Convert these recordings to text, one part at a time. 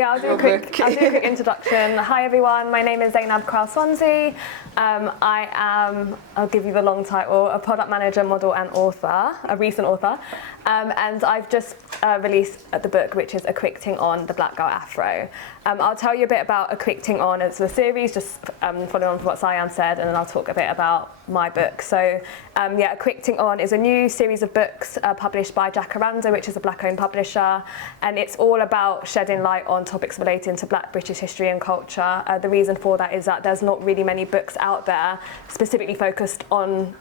Yeah, I'll do a quick introduction. Hi everyone, my name is Zainab Kwaw-Swanzy. I'll give you the long title, a product manager, model and author, a recent author. And I've just released the book, which is A Quick Ting On, The Black Girl Afro. I'll tell you a bit about A Quick Ting On as a series, just following on from what Cyan said, and then I'll talk a bit about my book. So A Quick Ting On is a new series of books published by Jacaranda, which is a black-owned publisher, and it's all about shedding light on topics relating to Black British history and culture. The reason for that is that there's not really many books out there specifically focused on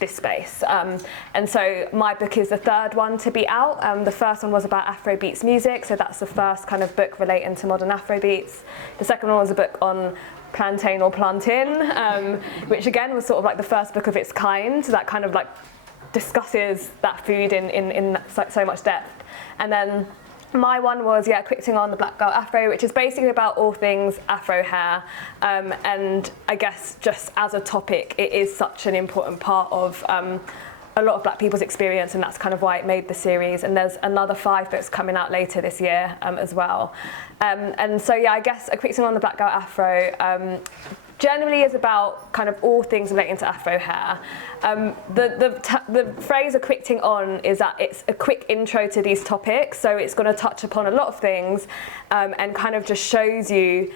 this space. And so my book is the third one to be out. The first one was about Afrobeats music, so that's the first kind of book relating to modern Afrobeats. The second one was a book on plantain or plantain, which again was sort of like the first book of its kind that kind of like discusses that food in so much depth. And then my one was, Quick Ting On, The Black Girl Afro, which is basically about all things Afro hair. And I guess just as a topic, it is such an important part of a lot of Black people's experience, and that's kind of why it made the series. And there's another 5 books coming out later this year as well. And so, I guess A Quick Ting On, The Black Girl Afro generally is about kind of all things relating to Afro hair. The phrase "a quick ting on" is that it's a quick intro to these topics, so it's going to touch upon a lot of things and kind of just shows you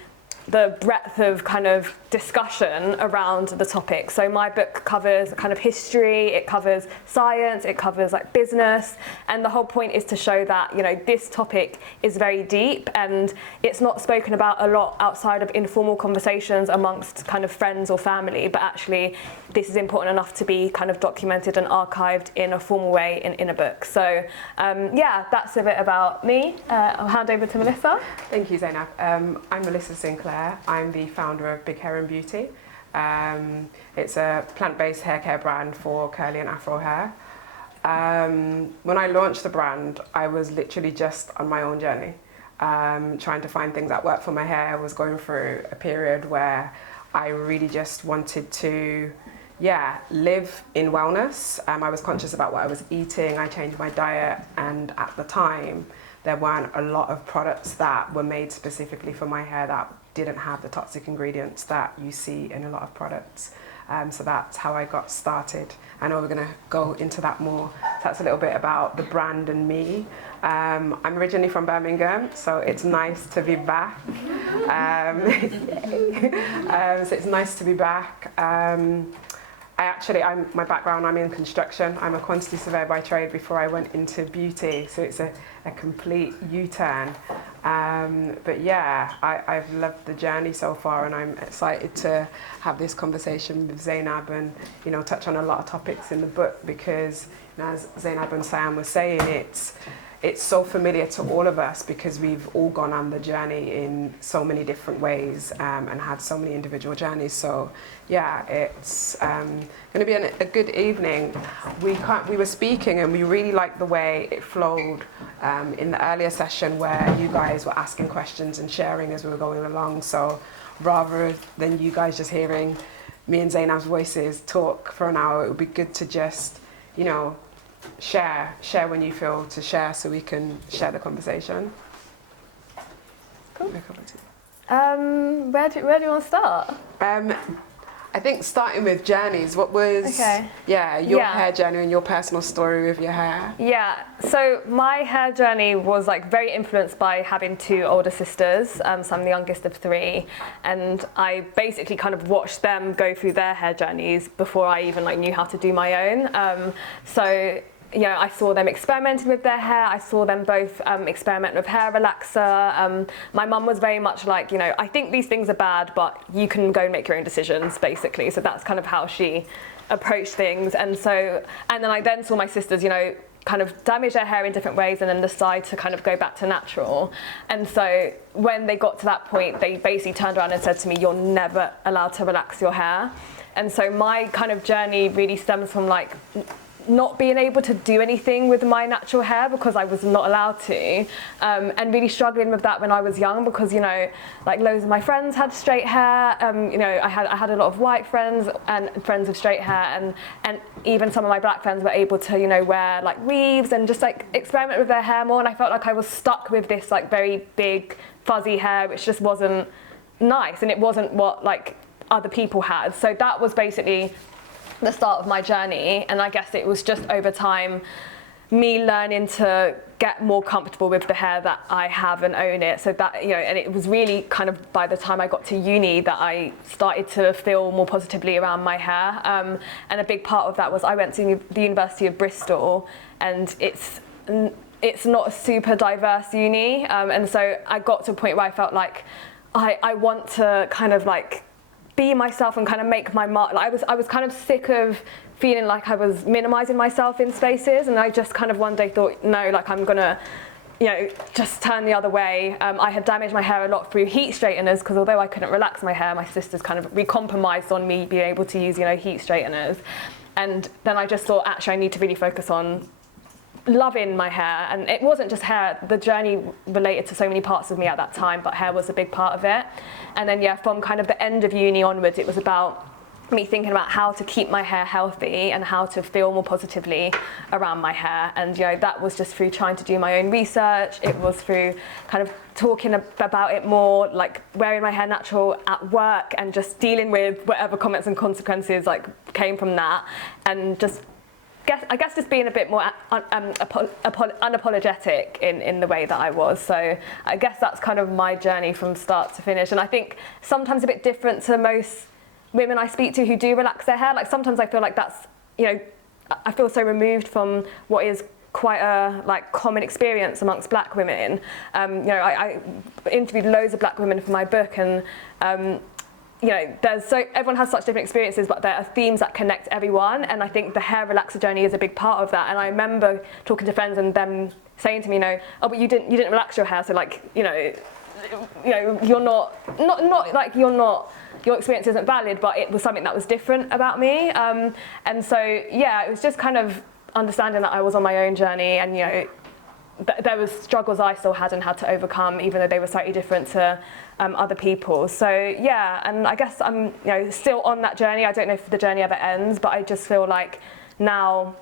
the breadth of kind of discussion around the topic. So my book covers kind of history, it covers science, it covers like business, and the whole point is to show that, you know, this topic is very deep and it's not spoken about a lot outside of informal conversations amongst kind of friends or family, but actually this is important enough to be kind of documented and archived in a formal way in a book. So that's a bit about me. I'll hand over to Melissa. Thank you, Zainab. I'm Melissa Sinclair. I'm the founder of Big Hair and Beauty. It's a plant-based hair care brand for curly and Afro hair. When I launched the brand, I was literally just on my own journey, trying to find things that work for my hair. I was going through a period where I really just wanted to live in wellness. I was conscious about what I was eating. I changed my diet, and at the time there weren't a lot of products that were made specifically for my hair that didn't have the toxic ingredients that you see in a lot of products. So that's how I got started. I know we're going to go into that more. So that's a little bit about the brand and me. I'm originally from Birmingham, so it's nice to be back. So it's nice to be back. My background, I'm in construction. I'm a quantity surveyor by trade before I went into beauty, so it's a complete U-turn. I've loved the journey so far, and I'm excited to have this conversation with Zainab and, you know, touch on a lot of topics in the book because, you know, as Zainab and Cyan were saying, it's so familiar to all of us because we've all gone on the journey in so many different ways and had so many individual journeys. So it's going to be a good evening. We were speaking and we really liked the way it flowed in the earlier session where you guys were asking questions and sharing as we were going along. So rather than you guys just hearing me and Zainab's voices talk for an hour, it would be good to just, you know, share when you feel to share so we can share the conversation. Cool. Where do you want to start? I think starting with journeys, what was your hair journey and your personal story with your hair? Yeah, so my hair journey was like very influenced by having 2 older sisters, so I'm the youngest of 3, and I basically kind of watched them go through their hair journeys before I even like knew how to do my own. You know, I saw them experimenting with their hair. I saw them both experiment with hair relaxer. My mum was very much like, you know, I think these things are bad, but you can go and make your own decisions, basically. So that's kind of how she approached things. And then I saw my sisters, you know, kind of damage their hair in different ways and then decide to kind of go back to natural. And so when they got to that point, they basically turned around and said to me, "You're never allowed to relax your hair." And so my kind of journey really stems from like not being able to do anything with my natural hair because I was not allowed to, and really struggling with that when I was young because, you know, like loads of my friends had straight hair, you know, I had a lot of white friends and friends with straight hair, and even some of my black friends were able to, you know, wear like weaves and just like experiment with their hair more, and I felt like I was stuck with this like very big fuzzy hair which just wasn't nice, and it wasn't what like other people had. So that was basically the start of my journey, and I guess it was just over time me learning to get more comfortable with the hair that I have and own it. So that, you know, and it was really kind of by the time I got to uni that I started to feel more positively around my hair, and a big part of that was I went to the University of Bristol, and it's not a super diverse uni, and so I got to a point where I felt like I want to kind of like be myself and kind of make my mark. Like I was kind of sick of feeling like I was minimizing myself in spaces, and I just kind of one day thought, no, like I'm gonna, you know, just turn the other way. I had damaged my hair a lot through heat straighteners because although I couldn't relax my hair, my sisters kind of recompromised on me being able to use, you know, heat straighteners. And then I just thought, actually, I need to really focus on loving my hair. And it wasn't just hair, the journey related to so many parts of me at that time, but hair was a big part of it. And then, yeah, from kind of the end of uni onwards, it was about me thinking about how to keep my hair healthy and how to feel more positively around my hair. And, you know, that was just through trying to do my own research. It was through kind of talking about it more, like wearing my hair natural at work and just dealing with whatever comments and consequences like came from that. And just I guess just being a bit more unapologetic in the way that I was. So I guess that's kind of my journey from start to finish. And I think sometimes a bit different to most women I speak to who do relax their hair. Like sometimes I feel like that's, you know, I feel so removed from what is quite a like common experience amongst black women. You know, I interviewed loads of black women for my book, and you know, everyone has such different experiences, but there are themes that connect everyone, and I think the hair relaxer journey is a big part of that. And I remember talking to friends and them saying to me, you know, oh, but you didn't relax your hair, so like, you know, you're not like your experience isn't valid, but it was something that was different about me. And so yeah, it was just kind of understanding that I was on my own journey, and you know, there was struggles I still had and had to overcome, even though they were slightly different to other people. So yeah, and I guess I'm, you know, still on that journey. I don't know if the journey ever ends, but I just feel like now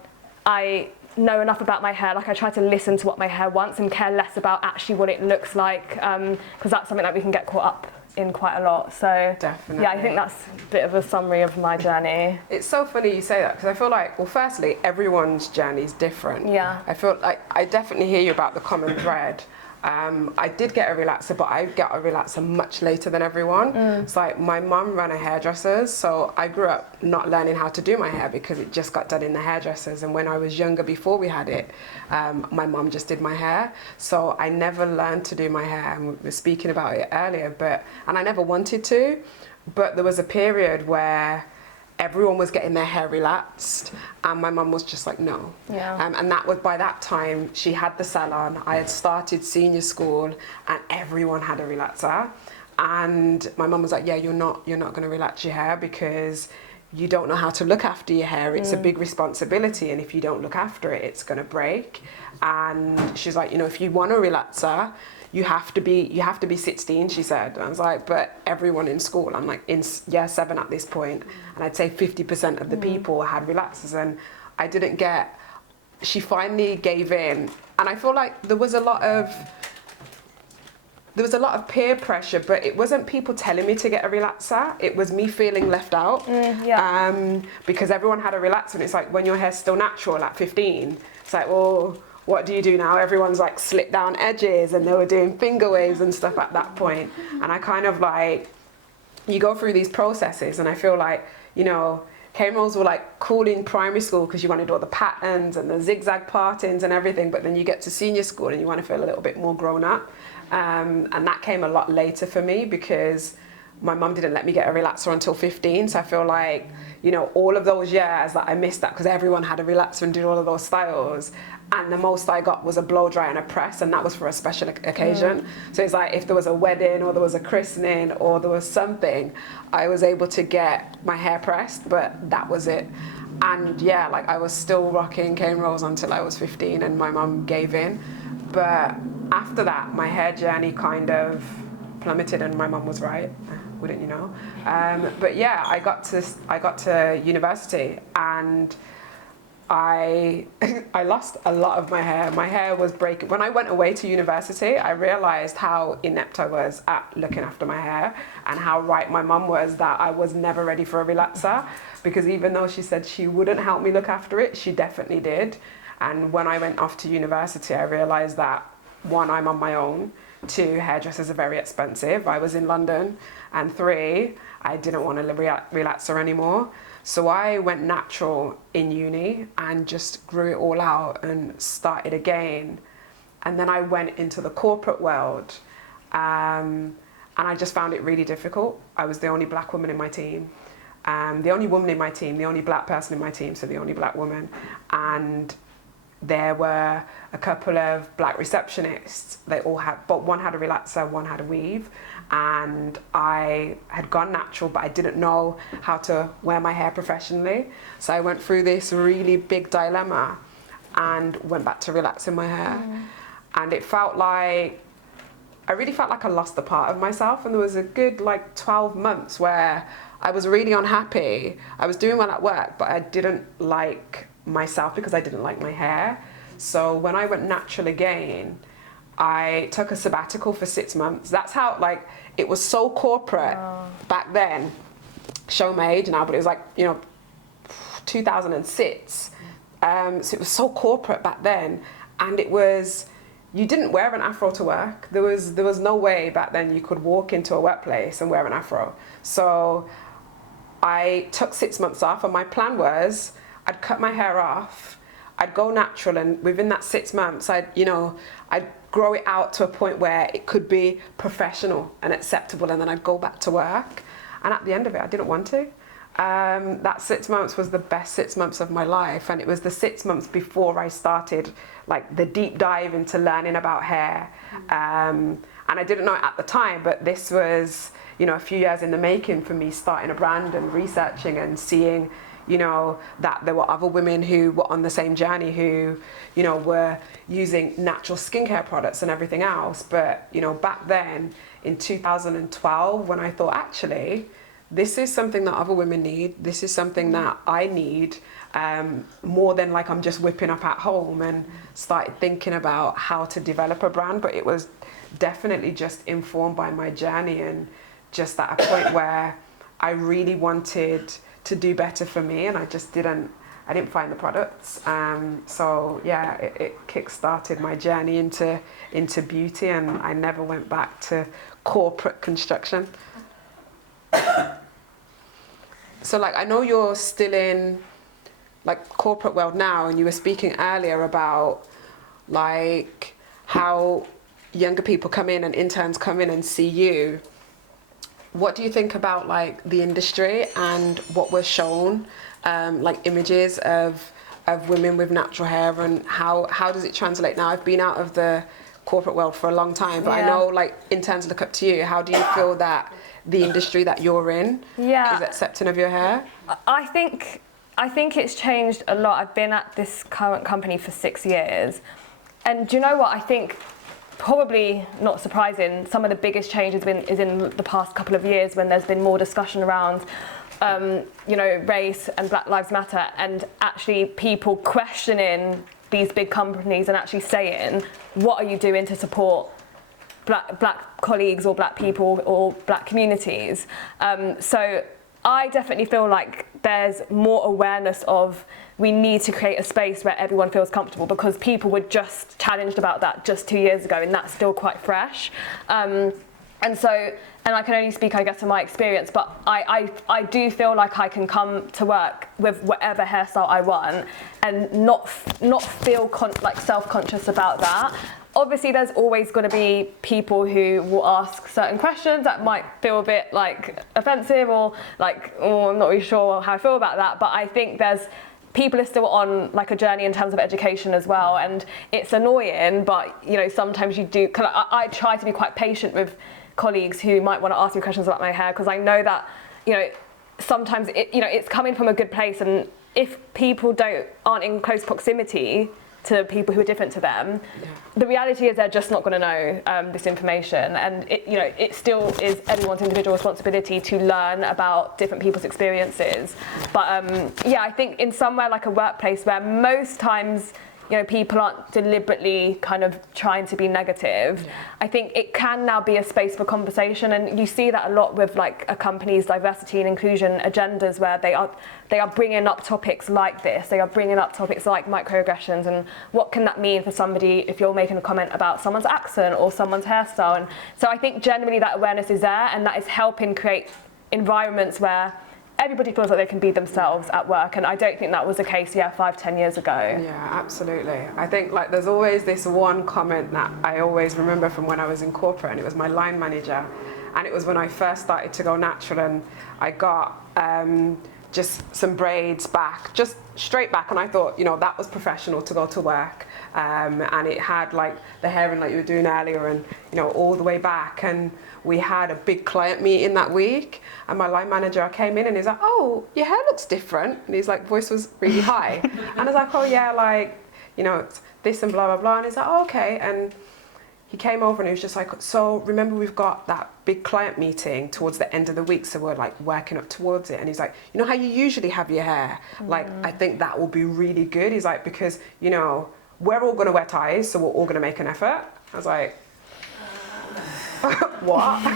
I know enough about my hair. Like I try to listen to what my hair wants and care less about actually what it looks like, because that's something that we can get caught up in quite a lot. So definitely, yeah, I think that's a bit of a summary of my journey. It's so funny you say that, because I feel like, well, firstly, everyone's journey is different. Yeah. I feel like I definitely hear you about the common thread. I did get a relaxer, but I got a relaxer much later than everyone. It's like my mum ran a hairdresser's, so I grew up not learning how to do my hair because it just got done in the hairdressers. And when I was younger, before we had it, my mum just did my hair. So I never learned to do my hair, and we were speaking about it earlier, and I never wanted to, but there was a period where everyone was getting their hair relaxed, and my mum was just like, no. Yeah. And that was, by that time, she had the salon. I had started senior school, and everyone had a relaxer. And my mum was like, yeah, you're not going to relax your hair because you don't know how to look after your hair. It's a big responsibility, and if you don't look after it, it's going to break. And she's like, you know, if you want a relaxer, you have to be 16, she said. And I was like, but everyone in school, I'm like in year 7 at this point, and I'd say 50% of the people had relaxers, and I didn't get, she finally gave in. And I feel like there was a lot of peer pressure, but it wasn't people telling me to get a relaxer, it was me feeling left out. Because everyone had a relaxer, and it's like, when your hair's still natural at 15, it's like, well, what do you do now? Everyone's like slit down edges, and they were doing finger waves and stuff at that point. And I kind of like, you go through these processes, and I feel like, you know, cane rolls were like cool in primary school because you wanted all the patterns and the zigzag partings and everything, but then you get to senior school and you want to feel a little bit more grown up. And that came a lot later for me because my mum didn't let me get a relaxer until 15, so I feel like, you know, all of those years that I missed that because everyone had a relaxer and did all of those styles, and the most I got was a blow dry and a press, and that was for a special occasion. So it's like if there was a wedding or there was a christening or there was something, I was able to get my hair pressed, but that was it. And yeah, like I was still rocking cane rolls until I was 15 and my mum gave in. But after that, my hair journey kind of plummeted and my mum was right, wouldn't you know? But yeah, I got to university and I I lost a lot of my hair. My hair was breaking. When I went away to university, I realized how inept I was at looking after my hair and how right my mum was that I was never ready for a relaxer, because even though she said she wouldn't help me look after it, she definitely did. And when I went off to university, I realized that, one, I'm on my own. Two, hairdressers are very expensive. I was in London. And three, I didn't want a relaxer anymore. So I went natural in uni and just grew it all out and started again. And then I went into the corporate world, and I just found it really difficult. I was the only black woman in my team, the only woman in my team, the only black person in my team, so the only black woman. And there were a couple of black receptionists. They all had, but one had a relaxer, one had a weave. And I had gone natural, but I didn't know how to wear my hair professionally. So I went through this really big dilemma and went back to relaxing my hair. And it felt like, I really felt like I lost a part of myself. And there was a good 12 months where I was really unhappy. I was doing well at work, but I didn't like myself because I didn't like my hair. So when I went natural again, I took a sabbatical for 6 months. That's how, it was so corporate back then. Show my age now, but it was 2006. So it was so corporate back then. And it was, you didn't wear an afro to work. There was no way back then you could walk into a workplace and wear an afro. So I took 6 months off, and my plan was I'd cut my hair off, I'd go natural, and within that 6 months, I'd grow it out to a point where it could be professional and acceptable, and then I'd go back to work. And at the end of it, I didn't want to. That 6 months was the best 6 months of my life, and it was the 6 months before I started the deep dive into learning about hair. And I didn't know it at the time, but this was a few years in the making for me, starting a brand and researching and seeing that there were other women who were on the same journey, who, were using natural skincare products and everything else. But, back then in 2012, when I thought, actually, this is something that other women need, this is something that I need, more than I'm just whipping up at home, and started thinking about how to develop a brand. But it was definitely just informed by my journey, and just at a point where I really wanted to do better for me, and I didn't find the products. So yeah, it kick-started my journey into beauty, and I never went back to corporate construction. So I know you're still in corporate world now, and you were speaking earlier about how younger people come in and interns come in and see you. What do you think about the industry and what we're shown, images of women with natural hair, and how does it translate now? I've been out of the corporate world for a long time, but I know interns look up to you. How do you feel that the industry that you're in is accepting of your hair? I think it's changed a lot. I've been at this current company for 6 years, and do you know what? I think, probably not surprising, some of the biggest changes is in the past couple of years, when there's been more discussion around race and Black Lives Matter, and actually people questioning these big companies and actually saying, what are you doing to support black colleagues or black people or black communities? So I definitely feel like there's more awareness of, we need to create a space where everyone feels comfortable, because people were just challenged about that just 2 years ago, and that's still quite fresh. And I can only speak, I guess, from my experience, but I do feel like I can come to work with whatever hairstyle I want and not feel self-conscious about that. Obviously, there's always going to be people who will ask certain questions that might feel a bit offensive, or oh, I'm not really sure how I feel about that. But I think people are still on a journey in terms of education as well, and it's annoying. But sometimes you do. I try to be quite patient with colleagues who might want to ask me questions about my hair, because I know that sometimes it's coming from a good place, and if people aren't in close proximity to people who are different to them, the reality is they're just not going to know this information, and it still is everyone's individual responsibility to learn about different people's experiences. But I think in somewhere like a workplace where most times people aren't deliberately kind of trying to be negative, I think it can now be a space for conversation, and you see that a lot with like a company's diversity and inclusion agendas, where they are bringing up topics like this. They are bringing up topics like microaggressions and what can that mean for somebody if you're making a comment about someone's accent or someone's hairstyle. And so I think generally that awareness is there, and that is helping create environments where everybody feels like they can be themselves at work, and I don't think that was the case 5-10 years ago. Yeah, absolutely. I think like there's always this one comment that I always remember from when I was in corporate, and it was my line manager, and it was when I first started to go natural, and I got just some braids back, just straight back, and I thought that was professional to go to work, and it had like the hair in like you were doing earlier, and all the way back. And we had a big client meeting that week, and my line manager came in and he's like, "Oh, your hair looks different," and his like voice was really high, and I was like, "Oh yeah, like it's this and blah blah blah," and he's like, "Oh, okay." And he came over and he was just like, "So remember we've got that big client meeting towards the end of the week, so we're like working up towards it." And he's like, "You know how you usually have your hair? Like I think that will be really good." He's like, "Because we're all going to wear ties, so we're all going to make an effort." I was like, what?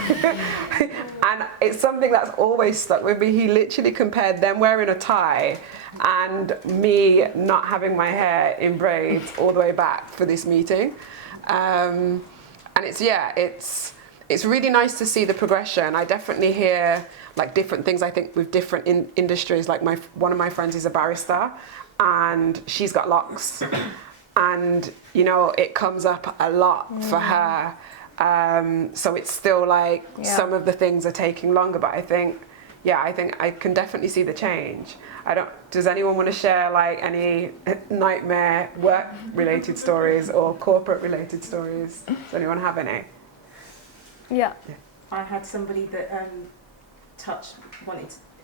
And it's something that's always stuck with me. He literally compared them wearing a tie and me not having my hair in braids all the way back for this meeting. And it's really nice to see the progression. I definitely hear like different things, I think, with different industries. Like one of my friends is a barrister, and she's got locks, and it comes up a lot for her. So it's still like some of the things are taking longer, but I think I can definitely see the change. Does anyone want to share like any nightmare work related stories or corporate related stories? Does anyone have any? Yeah. I had somebody that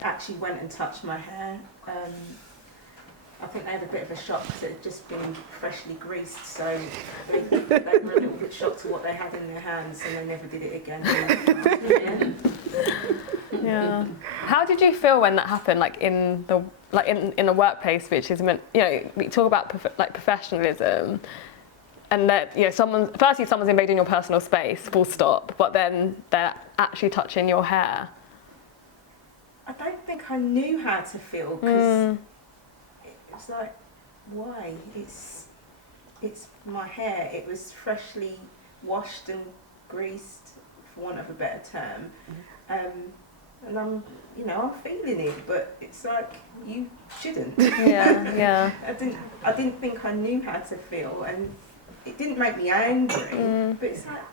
actually went and touched my hair. I think they had a bit of a shock because it had just been freshly greased, so they were a little bit shocked to what they had in their hands, and they never did it again. Yeah. How did you feel when that happened? Like in the workplace, which is meant, we talk about professionalism, and that someone's invading your personal space, full stop, but then they're actually touching your hair. I don't think I knew how to feel, because it's like, why? It's my hair. It was freshly washed and greased, for want of a better term, and I'm feeling it, but it's like, you shouldn't. Yeah. I didn't think I knew how to feel, and it didn't make me angry, but it's like,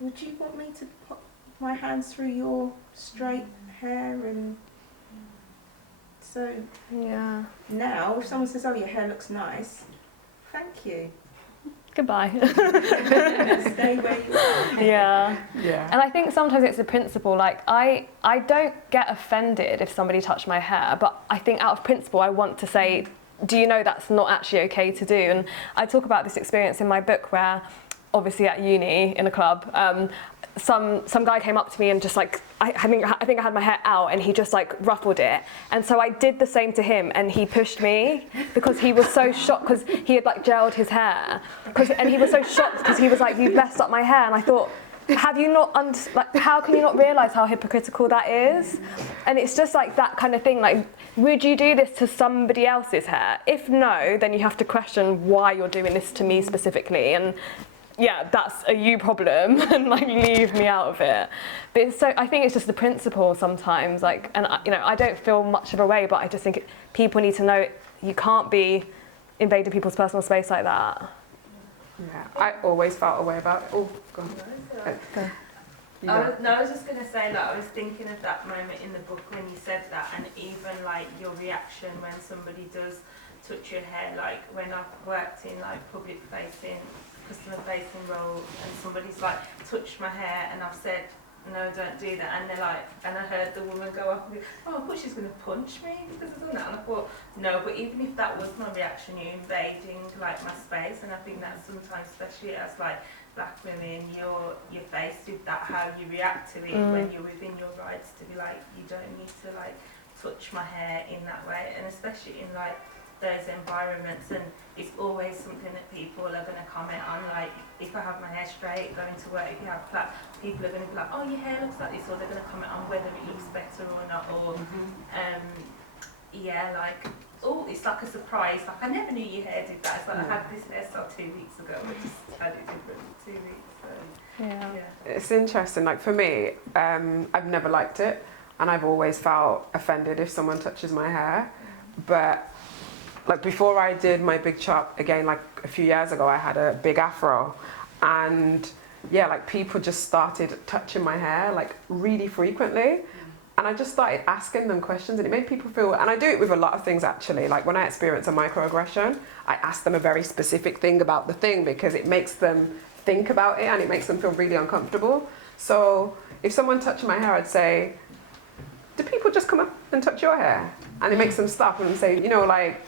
would you want me to put my hands through your straight hair? And so now if someone says, "Oh, your hair looks nice," thank you. Goodbye. Stay where you are. Yeah. And I think sometimes it's a principle. Like I don't get offended if somebody touched my hair, but I think out of principle I want to say, do you know that's not actually okay to do? And I talk about this experience in my book where, obviously at uni in a club, some guy came up to me and just like, I think I had my hair out, and he just like ruffled it, and so I did the same to him, and he pushed me because he was so shocked, because he had like gelled his hair, and he was so shocked because he was like, "You've messed up my hair," and I thought, have you not how can you not realise how hypocritical that is? And it's just like that kind of thing, like, would you do this to somebody else's hair? If no, then you have to question why you're doing this to me specifically, and that's a you problem, and like leave me out of it. But I think it's just the principle sometimes, like, and I don't feel much of a way, but I just think people need to know you can't be invading people's personal space like that. Yeah, I always felt a way about it. Oh, go on. I was just going to say that I was thinking of that moment in the book when you said that, and even like your reaction when somebody does touch your hair, like when I've worked in like public facing, customer facing role, and somebody's like touched my hair, and I've said no, don't do that. And they're like, and I heard the woman go up and go, oh, I thought she was going to punch me because I've done that. And I thought, no, but even if that was my reaction, you're invading like my space. And I think that sometimes, especially as like black women, you're faced with that, how you react to it when you're within your rights to be like, you don't need to like touch my hair in that way. And especially in like those environments, and it's always something that people are going to comment on. Like if I have my hair straight going to work, if you have flat, people are going to be like, oh, your hair looks like this, or they're going to comment on whether it looks better or not, or yeah, like, oh, it's like a surprise, like I never knew your hair did that. It's like I had this hairstyle 2 weeks ago, I just had it different in 2 weeks. So yeah. It's interesting. Like for me, I've never liked it, and I've always felt offended if someone touches my hair. But like before I did my big chop, again, like a few years ago, I had a big afro, and yeah, like people just started touching my hair like really frequently. And I just started asking them questions, and it made people feel, and I do it with a lot of things actually, like when I experience a microaggression, I ask them a very specific thing about the thing because it makes them think about it and it makes them feel really uncomfortable. So if someone touched my hair, I'd say, do people just come up and touch your hair? And it makes them stop and say, you know, like,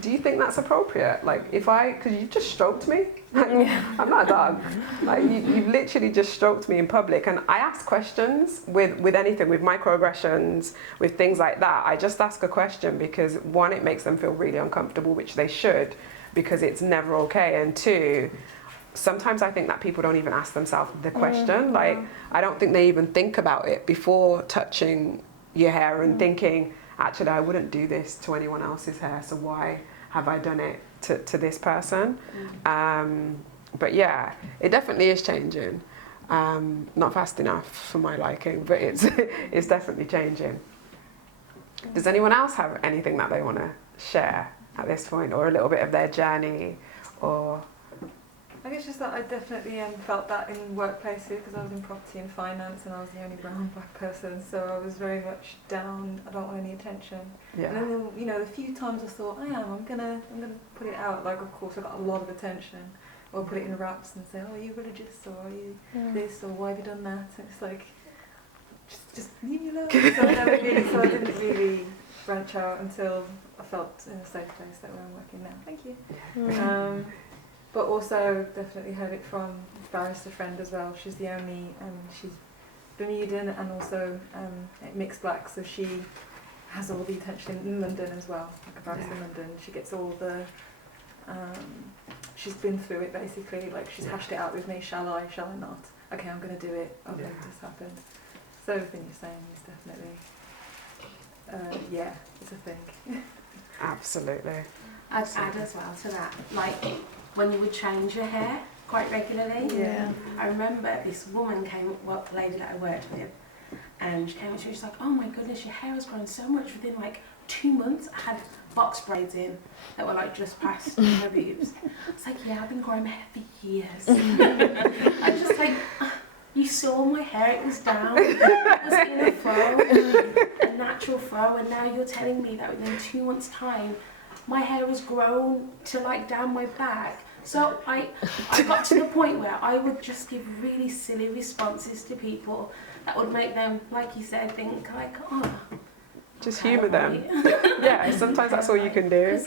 do you think that's appropriate? Like because you just stroked me. Like, I'm not a dog. Like you literally just stroked me in public. And I ask questions with anything, with microaggressions, with things like that. I just ask a question because one, it makes them feel really uncomfortable, which they should, because it's never okay. And two, sometimes I think that people don't even ask themselves the question. Like I don't think they even think about it before touching your hair and thinking, actually, I wouldn't do this to anyone else's hair, so why have I done it to this person? But yeah, it definitely is changing. Not fast enough for my liking, but it's definitely changing. Does anyone else have anything that they want to share at this point, or a little bit of their journey, or? I guess just that I definitely felt that in workplaces because I was in property and finance and I was the only brown black person, so I was very much down. I don't want any attention. Yeah. And then, you know, the few times I thought I'm gonna put it out. Like of course I got a lot of attention. Or put it in raps and say, oh, are you religious, or are you this, or why have you done that? And it's like, just leave me alone. So I didn't really branch out until I felt in a safe place that where I'm working now. Thank you. But also definitely heard it from a barrister friend as well. She's the only, she's Bermudan and also mixed black, so she has all the attention in London as well, like a barrister in London. She gets all the, she's been through it basically, like she's hashed it out with me, shall I not? Okay, I'm going to do it, okay, this happened. So everything you're saying is definitely, it's a thing. Absolutely. I'd add as well to that, like when you would change your hair quite regularly. Yeah. I remember this woman came, a lady that I worked with, and she came up to me, she's like, oh my goodness, your hair has grown so much within like 2 months. I had box braids in that were like just past my boobs. It's like, yeah, I've been growing my hair for years. I was just like, you saw my hair, it was down, it was in a fro, a natural fro, and now you're telling me that within 2 months' time, my hair has grown to like down my back. So I got to the point where I would just give really silly responses to people that would make them, like you said, think like, oh. Just humour them. Yeah, sometimes that's all you can do.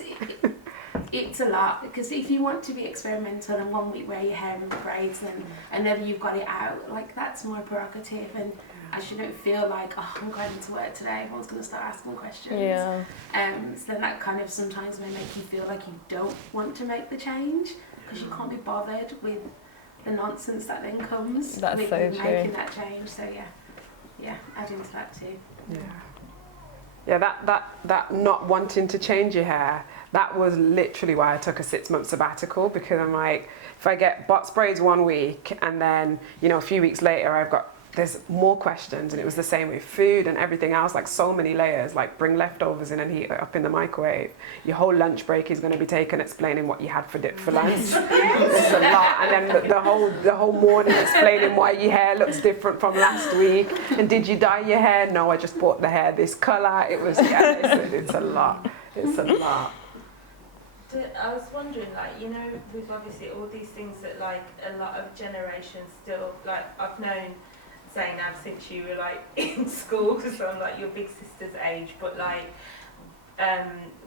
It's a lot, because if you want to be experimental and 1 week wear your hair in braids and then you've got it out, like that's my prerogative, and I shouldn't feel like, oh, I'm going into work today, everyone's going to start asking questions. Yeah. So then that kind of sometimes may make you feel like you don't want to make the change because you can't be bothered with the nonsense that then comes That's with so making true. that change. So yeah, add into that too. Yeah, that not wanting to change your hair, that was literally why I took a 6-month sabbatical, because I'm like, if I get box braids 1 week and then, you know, a few weeks later there's more questions, and it was the same with food and everything else, like so many layers, like bring leftovers in and heat it up in the microwave. Your whole lunch break is going to be taken explaining what you had for lunch. It's a lot. And then the whole morning explaining why your hair looks different from last week. And did you dye your hair? No, I just bought the hair this colour. It was, it's a lot. It's a lot. I was wondering, like, you know, with obviously all these things that like a lot of generations still, like I've known Zainab since you were like in school, because I'm like your big sister's age, but like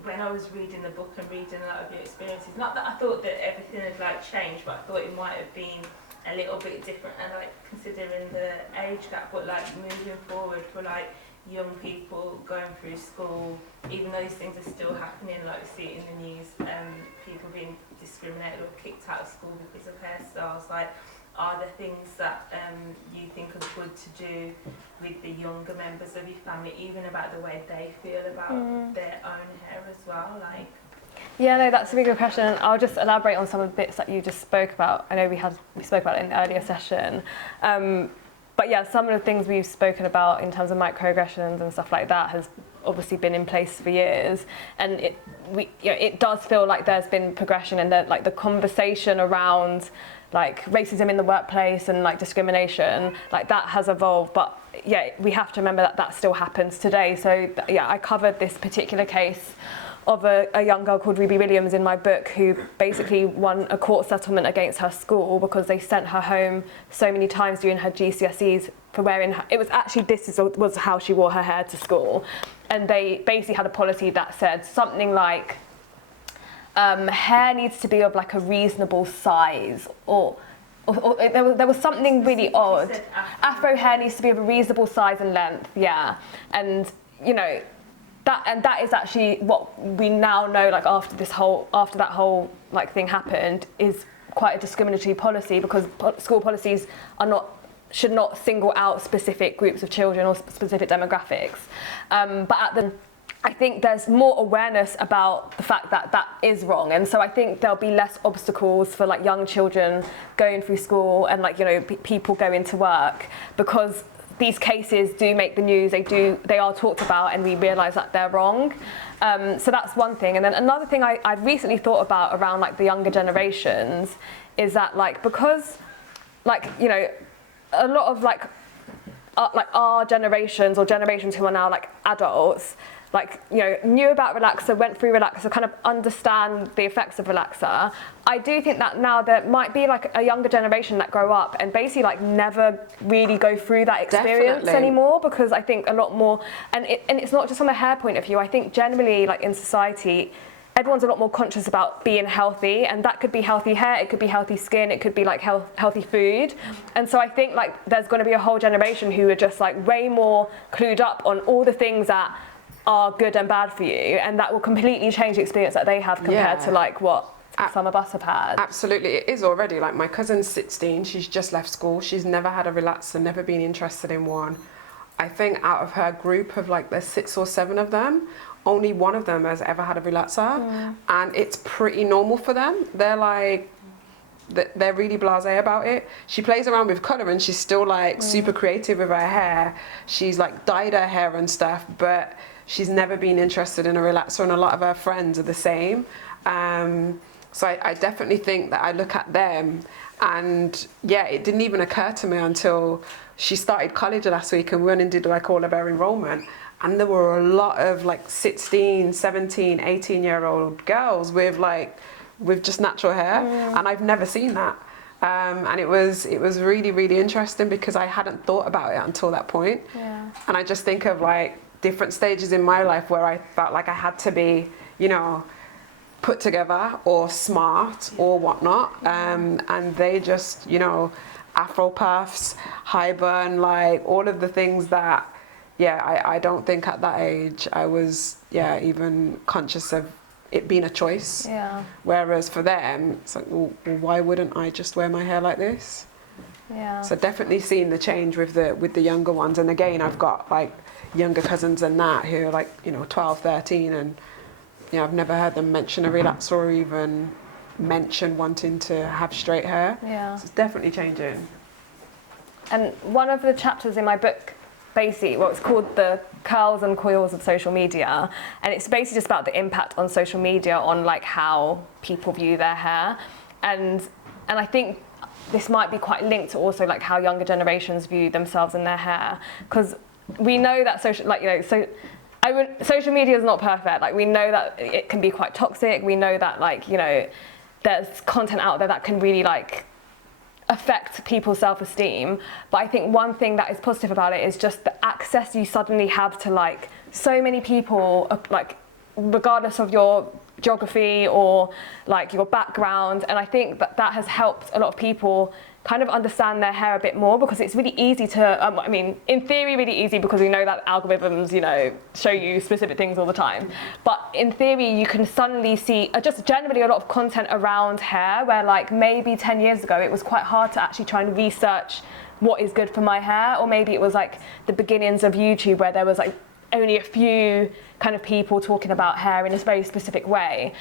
when I was reading the book and reading a lot of your experiences, not that I thought that everything had like changed, but I thought it might have been a little bit different, and like considering the age gap, but like moving forward for like young people going through school, even though these things are still happening, like we see it in the news, people being discriminated or kicked out of school because of hairstyles, like are there things that you think are good to do with the younger members of your family, even about the way they feel about their own hair as well? Like, yeah, no, that's a really good question. I'll just elaborate on some of the bits that you just spoke about. I know we spoke about it in the earlier session. But yeah, some of the things we've spoken about in terms of microaggressions and stuff like that has obviously been in place for years, and it does feel like there's been progression, and that like the conversation around like racism in the workplace and like discrimination, like that has evolved. But yeah, we have to remember that that still happens today. So yeah, I covered this particular case of a young girl called Ruby Williams in my book, who basically won a court settlement against her school because they sent her home so many times during her GCSEs for wearing her, it was actually, was how she wore her hair to school. And they basically had a policy that said something like, hair needs to be of like a reasonable size, or there was something really odd. Afro hair needs to be of a reasonable size and length, yeah. And you know, that is actually what we now know, like after that whole like thing happened, is quite a discriminatory policy, because school policies should not single out specific groups of children or specific demographics. But I think there's more awareness about the fact that that is wrong, and so I think there'll be less obstacles for like young children going through school and like, you know, people going to work, because these cases do make the news, they are talked about, and we realise that they're wrong. So that's one thing. And then another thing I've recently thought about around like the younger generations is that like, because like, you know, a lot of like our generations, or generations who are now like adults, like, you know, knew about relaxer, went through relaxer, kind of understand the effects of relaxer. I do think that now there might be like a younger generation that grow up and basically like never really go through that experience anymore, because I think a lot more, and it's not just from a hair point of view, I think generally like in society, everyone's a lot more conscious about being healthy, and that could be healthy hair, it could be healthy skin, it could be like healthy food. And so I think like there's going to be a whole generation who are just like way more clued up on all the things that are good and bad for you, and that will completely change the experience that they have compared to like what some of us have had. Absolutely, it is already. Like my cousin's 16, she's just left school, she's never had a relaxer, never been interested in one. I think out of her group of like, there's 6 or 7 of them, only one of them has ever had a relaxer, and it's pretty normal for them. They're like, they're really blasé about it. She plays around with colour and she's still like super creative with her hair. She's like dyed her hair and stuff, but she's never been interested in a relaxer, and a lot of her friends are the same. So I definitely think that I look at them, and yeah, it didn't even occur to me until she started college last week, and we went and did like all of her enrollment, and there were a lot of like 16, 17, 18-year-old girls with just natural hair, and I've never seen that. And it was really, really interesting, because I hadn't thought about it until that point. Yeah. And I just think of like different stages in my life where I felt like I had to be, you know, put together or smart or whatnot, and they just, you know, afro puffs, high burn, like all of the things that, yeah, I don't think at that age I was, yeah, even conscious of it being a choice. Yeah. Whereas for them, it's like, well, why wouldn't I just wear my hair like this? Yeah. So definitely seeing the change with the younger ones. And again, I've got like younger cousins and that who are like, you know, 12, 13, and you know, I've never heard them mention a relaxer or even mention wanting to have straight hair. Yeah. So it's definitely changing. And one of the chapters in my book, basically, well, it's called The Curls and Coils of Social Media, and it's basically just about the impact on social media on like how people view their hair, and I think this might be quite linked to also like how younger generations view themselves and their hair, because we know that social media is not perfect. Like we know that it can be quite toxic. We know that like, you know, there's content out there that can really like affect people's self-esteem. But I think one thing that is positive about it is just the access you suddenly have to like so many people, like regardless of your geography or like your background. And I think that that has helped a lot of people kind of understand their hair a bit more, because it's really easy to, I mean, in theory, really easy, because we know that algorithms, you know, show you specific things all the time. But in theory, you can suddenly see just generally a lot of content around hair, where like maybe 10 years ago, it was quite hard to actually try and research what is good for my hair. Or maybe it was like the beginnings of YouTube, where there was like only a few kind of people talking about hair in a very specific way.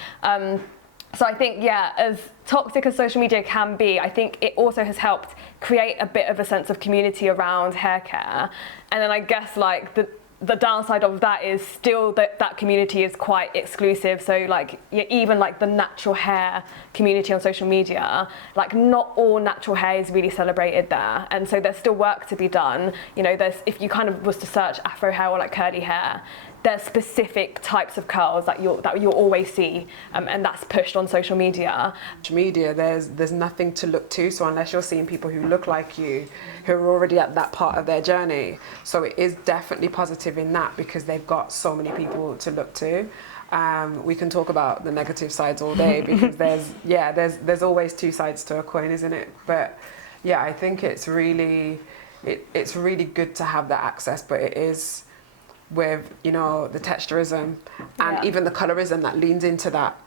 So I think, yeah, as toxic as social media can be, I think it also has helped create a bit of a sense of community around hair care. And then I guess like the downside of that is still that community is quite exclusive. So like even like the natural hair community on social media, like not all natural hair is really celebrated there. And so there's still work to be done. You know, if you kind of was to search Afro hair or like curly hair, there's specific types of curls that you'll always see, and that's pushed on social media. There's nothing to look to, so unless you're seeing people who look like you, who are already at that part of their journey. So it is definitely positive in that, because they've got so many people to look to. We can talk about the negative sides all day, because there's always two sides to a coin, isn't it? But yeah, I think it's really good to have that access, but it is with, you know, the texturism and even the colorism that leans into that,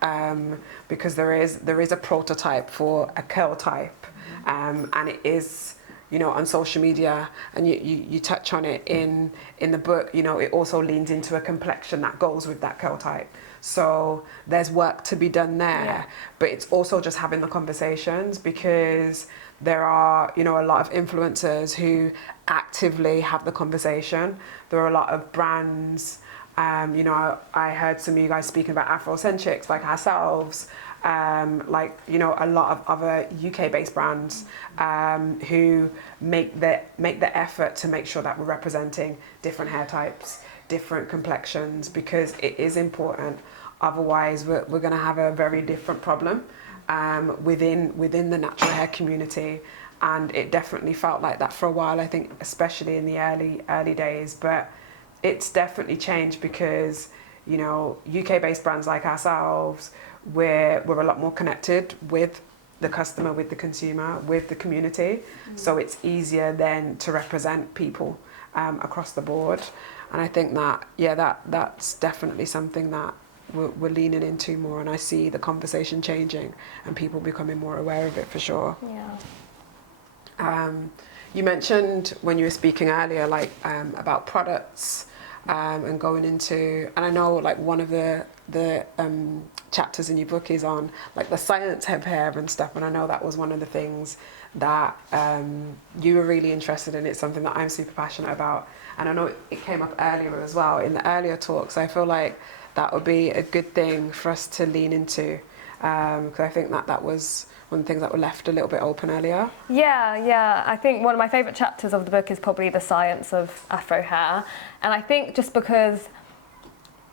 because there is a prototype for a curl type, and it is, you know, on social media, and you touch on it in the book. You know, it also leans into a complexion that goes with that curl type. So there's work to be done there, but it's also just having the conversations, because there are, you know, a lot of influencers who actively have the conversation. There are a lot of brands, you know, I heard some of you guys speaking about Afrocentrics like ourselves, like, you know, a lot of other UK-based brands who make the effort to make sure that we're representing different hair types, different complexions, because it is important. Otherwise, we're going to have a very different problem within the natural hair community. And it definitely felt like that for a while, I think, especially in the early days. But it's definitely changed, because, you know, UK-based brands like ourselves, we're a lot more connected with the customer, with the consumer, with the community. So it's easier then to represent people across the board. And I think that, that's definitely something that we're leaning into more, and I see the conversation changing and people becoming more aware of it, for sure. Yeah. You mentioned when you were speaking earlier, like about products and going into, and I know like one of the chapters in your book is on like the science of hair and stuff, and I know that was one of the things that you were really interested in. It's something that I'm super passionate about, and I know it came up earlier as well in the earlier talks. I feel like that would be a good thing for us to lean into, because I think that was one of the things that were left a little bit open earlier. Yeah. I think one of my favourite chapters of the book is probably the science of Afro hair. And I think just because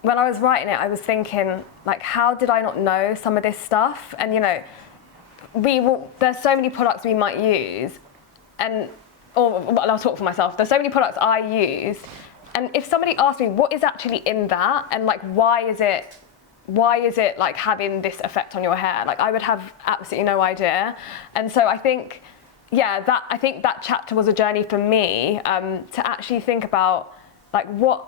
when I was writing it, I was thinking, like, how did I not know some of this stuff? And, you know, there's so many products we might use, or I'll talk for myself, there's so many products I use, and if somebody asked me what is actually in that, and like why is it like having this effect on your hair, like I would have absolutely no idea. And so I think that chapter was a journey for me to actually think about like what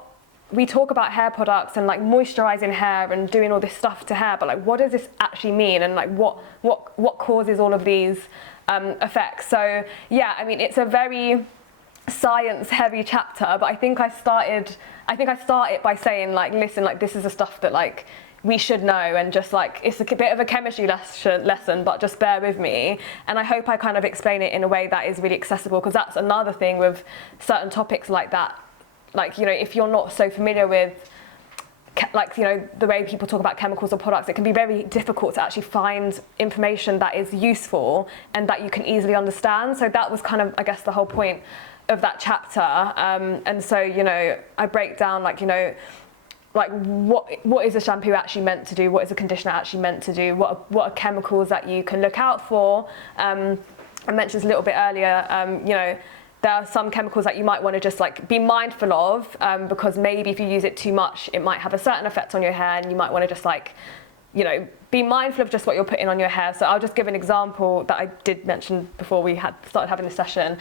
we talk about hair products and like moisturizing hair and doing all this stuff to hair, but like what does this actually mean, and like what causes all of these effects. So yeah, I mean, it's a very science heavy chapter, but I think I start it by saying like, listen, like this is the stuff that like we should know, and just like it's a bit of a chemistry lesson, but just bear with me. And I hope I kind of explain it in a way that is really accessible, because that's another thing with certain topics like that. Like, you know, if you're not so familiar with like, you know, the way people talk about chemicals or products, it can be very difficult to actually find information that is useful and that you can easily understand. So that was kind of, I guess, the whole point of that chapter. And so, you know, I break down like, you know, like what is a shampoo actually meant to do? What is a conditioner actually meant to do? What are chemicals that you can look out for? I mentioned a little bit earlier, you know, there are some chemicals that you might want to just like be mindful of, because maybe if you use it too much, it might have a certain effect on your hair, and you might want to just like, you know, be mindful of just what you're putting on your hair. So I'll just give an example that I did mention before we had started having this session,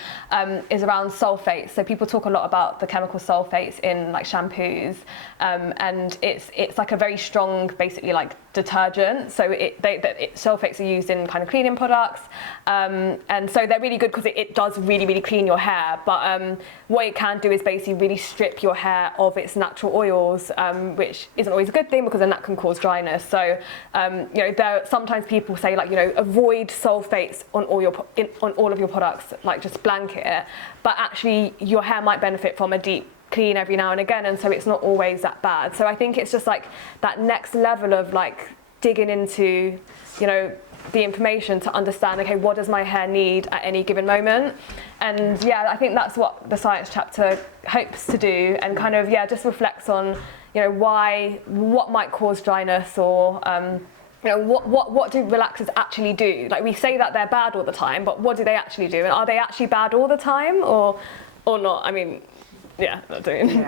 is around sulfates. So people talk a lot about the chemical sulfates in like shampoos, and it's like a very strong, basically like detergent. So sulfates are used in kind of cleaning products, and so they're really good because it does really, really clean your hair. But what it can do is basically really strip your hair of its natural oils, which isn't always a good thing because then that can cause dryness. So you know, sometimes people say like, you know, avoid sulfates on all of your products, like just blanket it. But actually, your hair might benefit from a deep clean every now and again, and so it's not always that bad. So I think it's just like that next level of like digging into, you know, the information to understand, okay, what does my hair need at any given moment? And yeah, I think that's what the science chapter hopes to do, and kind of, yeah, just reflects on, you know, what might cause dryness, or you know, what do relaxers actually do? Like, we say that they're bad all the time, but what do they actually do? And are they actually bad all the time, or not? I mean, yeah, not doing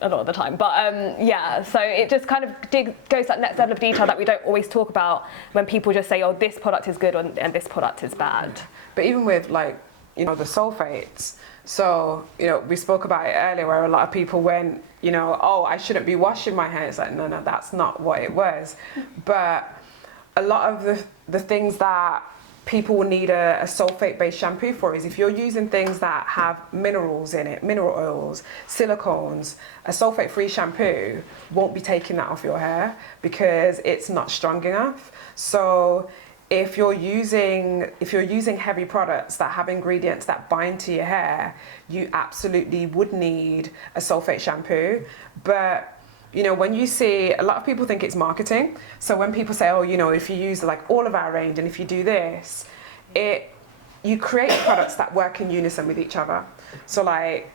a lot of the time. But yeah, so it just kind of goes to that next level of detail that we don't always talk about when people just say, oh, this product is good and this product is bad. But even with like, you know, the sulfates, so, you know, we spoke about it earlier where a lot of people went, you know, oh, I shouldn't be washing my hair. It's like, no, that's not what it was. But a lot of the things that people will need a sulfate-based shampoo for is if you're using things that have minerals in it, mineral oils, silicones, a sulfate-free shampoo won't be taking that off your hair because it's not strong enough. So if you're using heavy products that have ingredients that bind to your hair, you absolutely would need a sulfate shampoo. But you know, when you see, a lot of people think it's marketing. So when people say, oh, you know, if you use like all of our range and if you do this, you create products that work in unison with each other. So like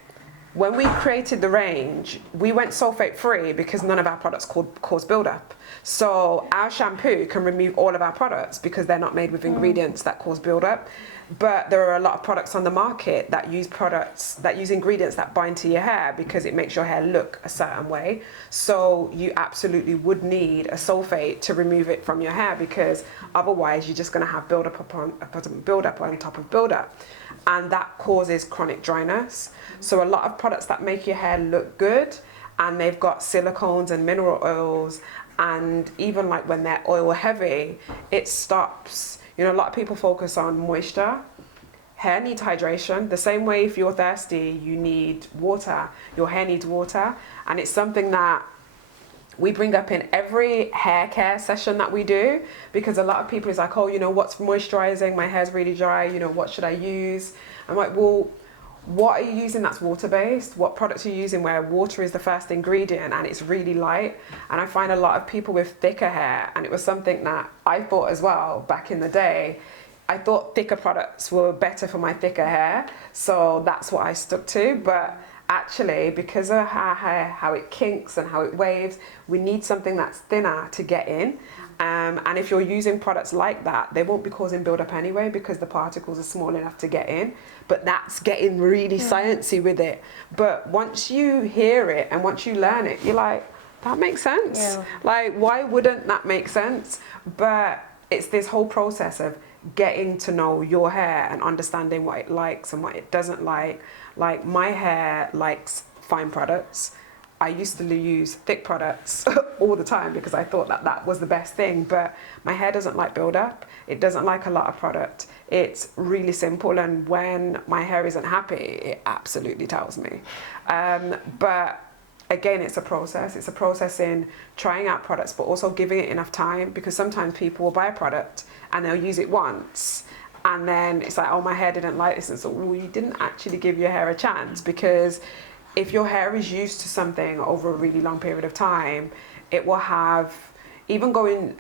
when we created the range, we went sulfate free because none of our products cause buildup. So our shampoo can remove all of our products because they're not made with ingredients that cause buildup. But there are a lot of products on the market that use ingredients that bind to your hair because it makes your hair look a certain way. So you absolutely would need a sulfate to remove it from your hair, because otherwise you're just going to have buildup on top of buildup, and that causes chronic dryness. So a lot of products that make your hair look good, and they've got silicones and mineral oils, and even like when they're oil heavy, it stops. You know, a lot of people focus on moisture. Hair needs hydration. The same way if you're thirsty, you need water. Your hair needs water. And it's something that we bring up in every hair care session that we do, because a lot of people is like, oh, you know, what's moisturizing? My hair's really dry. You know, what should I use? I'm like, well, what are you using that's water-based? What products are you using where water is the first ingredient and it's really light? And I find a lot of people with thicker hair, and it was something that I thought as well back in the day, I thought thicker products were better for my thicker hair, so that's what I stuck to. But actually, because of our hair, how it kinks and how it waves, we need something that's thinner to get in. And if you're using products like that, they won't be causing buildup anyway because the particles are small enough to get in. But that's getting really sciencey with it. But once you hear it and once you learn it, you're like, that makes sense. Yeah. Like, why wouldn't that make sense? But it's this whole process of getting to know your hair and understanding what it likes and what it doesn't like. Like, my hair likes fine products. I used to use thick products all the time because I thought that was the best thing, but my hair doesn't like build-up. It doesn't like a lot of product. It's really simple, and when my hair isn't happy, it absolutely tells me. But again, it's a process. It's a process in trying out products, but also giving it enough time, because sometimes people will buy a product and they'll use it once, and then it's like, oh, my hair didn't like this. And so, well, you didn't actually give your hair a chance, because if your hair is used to something over a really long period of time, it will have, even going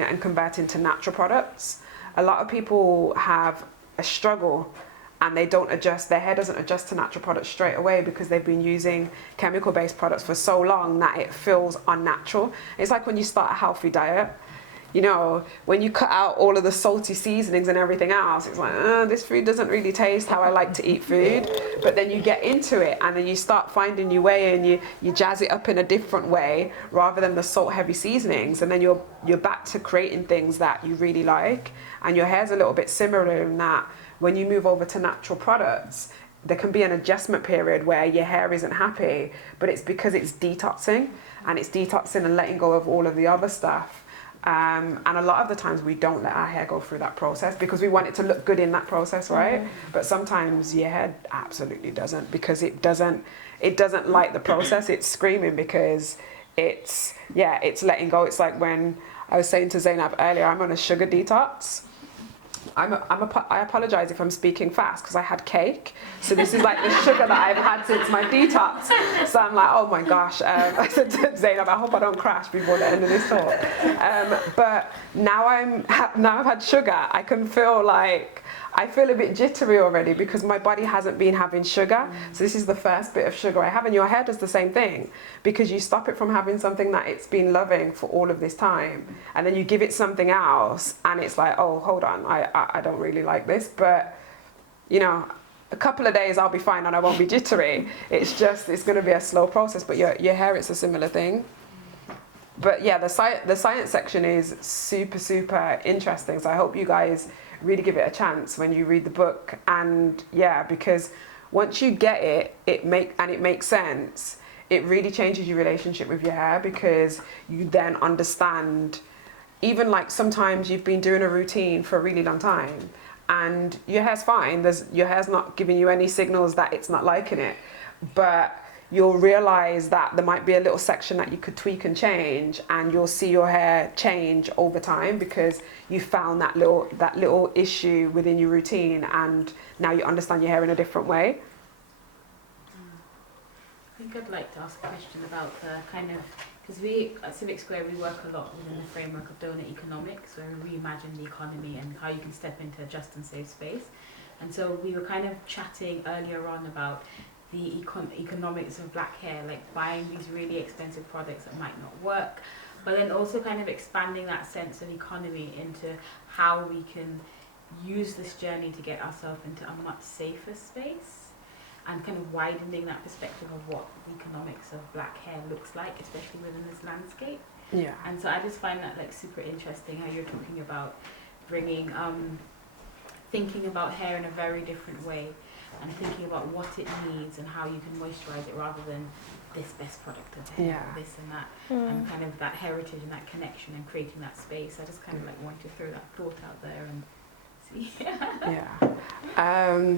and converting to natural products, a lot of people have a struggle and they don't adjust, their hair doesn't adjust to natural products straight away because they've been using chemical-based products for so long that it feels unnatural. It's like when you start a healthy diet, you know, when you cut out all of the salty seasonings and everything else, it's like, this food doesn't really taste how I like to eat food. But then you get into it and then you start finding your way, and you jazz it up in a different way rather than the salt heavy seasonings. And then you're back to creating things that you really like. And your hair's a little bit similar in that when you move over to natural products, there can be an adjustment period where your hair isn't happy, but it's because it's detoxing, and it's detoxing and letting go of all of the other stuff. And a lot of the times we don't let our hair go through that process because we want it to look good in that process, right? But sometimes your hair absolutely doesn't, because it doesn't like the process. It's screaming because it's letting go. It's like when I was saying to Zainab earlier, I'm on a sugar detox. I apologise if I'm speaking fast because I had cake. So this is like the sugar that I've had since my detox. So I'm like, oh my gosh. I said to Zainab, I hope I don't crash before the end of this talk. But now I've had sugar, I can feel like, I feel a bit jittery already because my body hasn't been having sugar. So this is the first bit of sugar I have. And your hair does the same thing, because you stop it from having something that it's been loving for all of this time. And then you give it something else and it's like, oh, hold on, I don't really like this. But, you know, a couple of days I'll be fine and I won't be jittery. It's going to be a slow process. But your hair, it's a similar thing. But yeah, the science section is super, super interesting. So I hope you guys really give it a chance when you read the book. And yeah, because once you get it, it makes sense, it really changes your relationship with your hair, because you then understand, even like sometimes you've been doing a routine for a really long time and your hair's fine, your hair's not giving you any signals that it's not liking it, but you'll realize that there might be a little section that you could tweak and change, and you'll see your hair change over time because you found that little issue within your routine, and now you understand your hair in a different way. I think I'd like to ask a question about the kind of, because we at Civic Square, we work a lot within the framework of donor economics, where we reimagine the economy and how you can step into a just and safe space. And so we were kind of chatting earlier on about the economics of black hair, like buying these really expensive products that might not work, but then also kind of expanding that sense of economy into how we can use this journey to get ourselves into a much safer space, and kind of widening that perspective of what the economics of black hair looks like, especially within this landscape. Yeah. And so I just find that like super interesting how you're talking about bringing, thinking about hair in a very different way, and thinking about what it needs and how you can moisturize it, rather than this best product of hair, this and that, and kind of that heritage and that connection and creating that space. I just kind of like want to throw that thought out there and see. Yeah.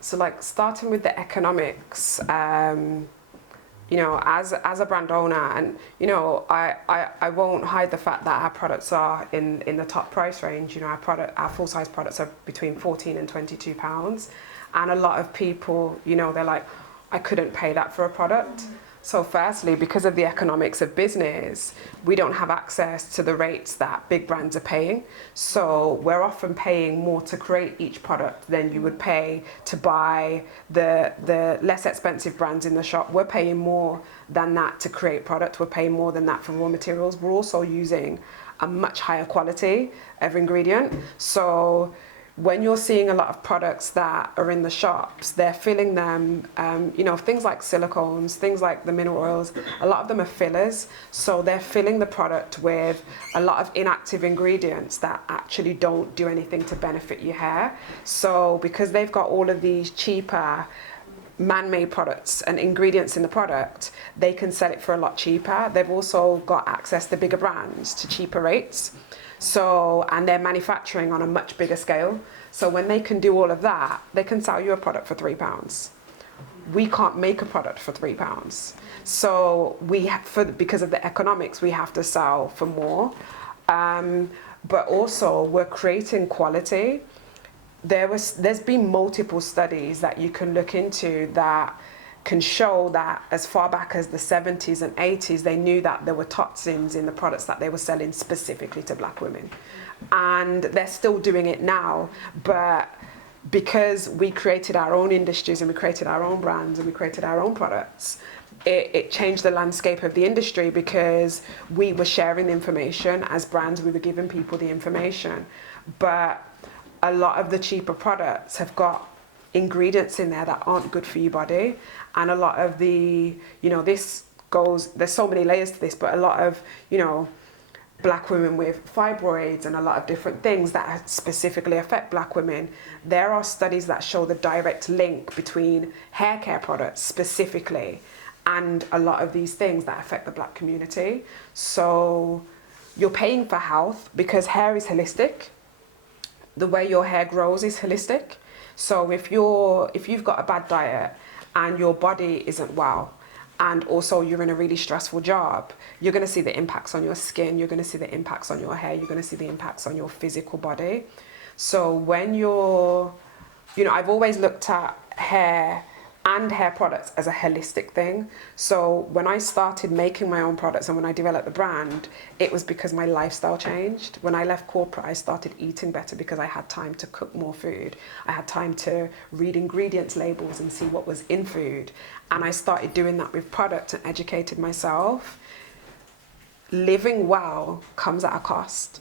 So like starting with the economics, you know, as a brand owner, and you know, I won't hide the fact that our products are in the top price range. You know, our full size products are between £14 and £22. And a lot of people, you know, they're like, I couldn't pay that for a product. So firstly, because of the economics of business, we don't have access to the rates that big brands are paying. So we're often paying more to create each product than you would pay to buy the less expensive brands in the shop. We're paying more than that to create product. We're paying more than that for raw materials. We're also using a much higher quality of ingredient. So when you're seeing a lot of products that are in the shops, they're filling them, you know, things like silicones, things like the mineral oils, a lot of them are fillers. So they're filling the product with a lot of inactive ingredients that actually don't do anything to benefit your hair. So because they've got all of these cheaper man-made products and ingredients in the product, they can sell it for a lot cheaper. They've also got access to bigger brands to cheaper rates. So, and they're manufacturing on a much bigger scale. So when they can do all of that, they can sell you a product for £3. We can't make a product for £3. So because of the economics, we have to sell for more. But also we're creating quality. There's been multiple studies that you can look into that can show that as far back as the 70s and 80s, they knew that there were toxins in the products that they were selling specifically to black women. And they're still doing it now, but because we created our own industries and we created our own brands and we created our own products, it changed the landscape of the industry because we were sharing the information as brands, we were giving people the information. But a lot of the cheaper products have got ingredients in there that aren't good for your body. And a lot of the, you know, this goes, there's so many layers to this, but a lot of, you know, black women with fibroids and a lot of different things that specifically affect black women, there are studies that show the direct link between hair care products specifically and a lot of these things that affect the black community. So you're paying for health because hair is holistic. The way your hair grows is holistic. So if you've got a bad diet and your body isn't well, and also you're in a really stressful job, you're going to see the impacts on your skin, you're going to see the impacts on your hair, you're going to see the impacts on your physical body. So when you're, you know, I've always looked at hair and hair products as a holistic thing. So when I started making my own products and when I developed the brand, it was because my lifestyle changed. When I left corporate, I started eating better because I had time to cook more food. I had time to read ingredients labels and see what was in food. And I started doing that with products and educated myself. Living well comes at a cost.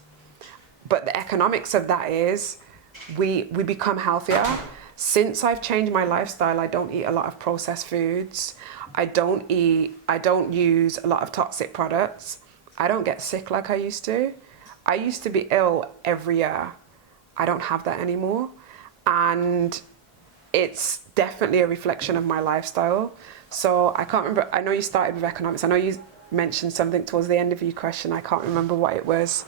But the economics of that is we become healthier. Since I've changed my lifestyle, I don't eat a lot of processed foods. I don't use a lot of toxic products. I don't get sick like I used to. I used to be ill every year. I don't have that anymore. And it's definitely a reflection of my lifestyle. So I can't remember, I know you started with economics. I know you mentioned something towards the end of your question. I can't remember what it was.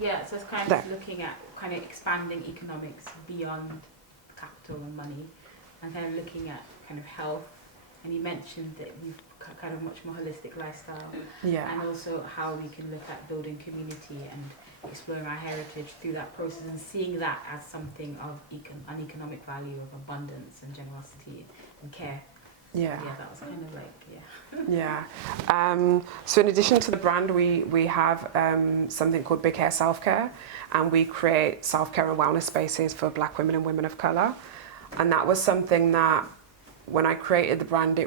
Yeah, so it's kind of looking at kind of expanding economics beyond capital and money, and kind of looking at kind of health. And you mentioned that we've kind of much more holistic lifestyle, and also how we can look at building community and exploring our heritage through that process and seeing that as something of an economic value of abundance and generosity and care. Yeah, that was kind of like, so in addition to the brand, we have something called Big Hair Self-Care, and we create self-care and wellness spaces for black women and women of colour. And that was something that when I created the brand,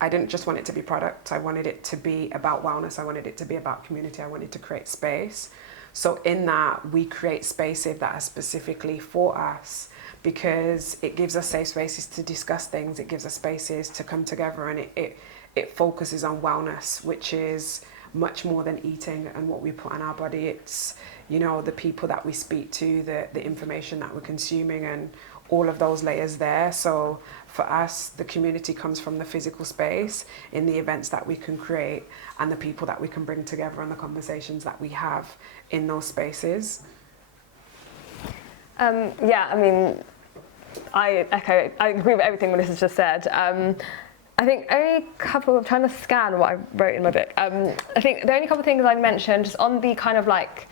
I didn't just want it to be product, I wanted it to be about wellness, I wanted it to be about community, I wanted to create space. So in that, we create spaces that are specifically for us, because it gives us safe spaces to discuss things, it gives us spaces to come together, and it focuses on wellness, which is much more than eating and what we put on our body. It's, you know, the people that we speak to, the information that we're consuming, and all of those layers there. So for us, the community comes from the physical space in the events that we can create and the people that we can bring together and the conversations that we have in those spaces. I mean, I agree with everything Melissa's just said. I think only couple, I'm trying to scan what I wrote in my book. I think the only couple of things I'd mention just on the kind of like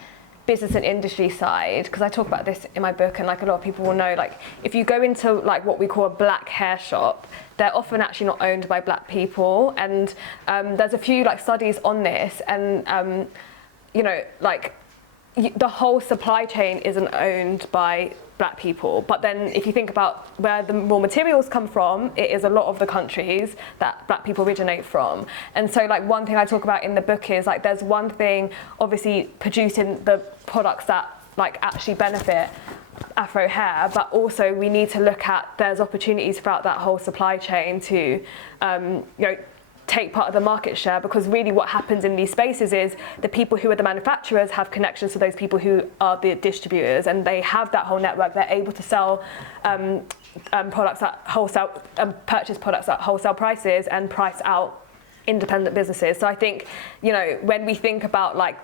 business and industry side, because I talk about this in my book, and like a lot of people will know, like if you go into like what we call a black hair shop, they're often actually not owned by black people, and there's a few like studies on this, and you know, like the whole supply chain isn't owned by black people. But then if you think about where the raw materials come from, it is a lot of the countries that black people originate from. And so like one thing I talk about in the book is like there's one thing obviously producing the products that like actually benefit Afro hair, but also we need to look at there's opportunities throughout that whole supply chain to you know, take part of the market share, because really what happens in these spaces is the people who are the manufacturers have connections to those people who are the distributors, and they have that whole network. They're able to sell products at wholesale, purchase products at wholesale prices and price out independent businesses. So I think, you know, when we think about like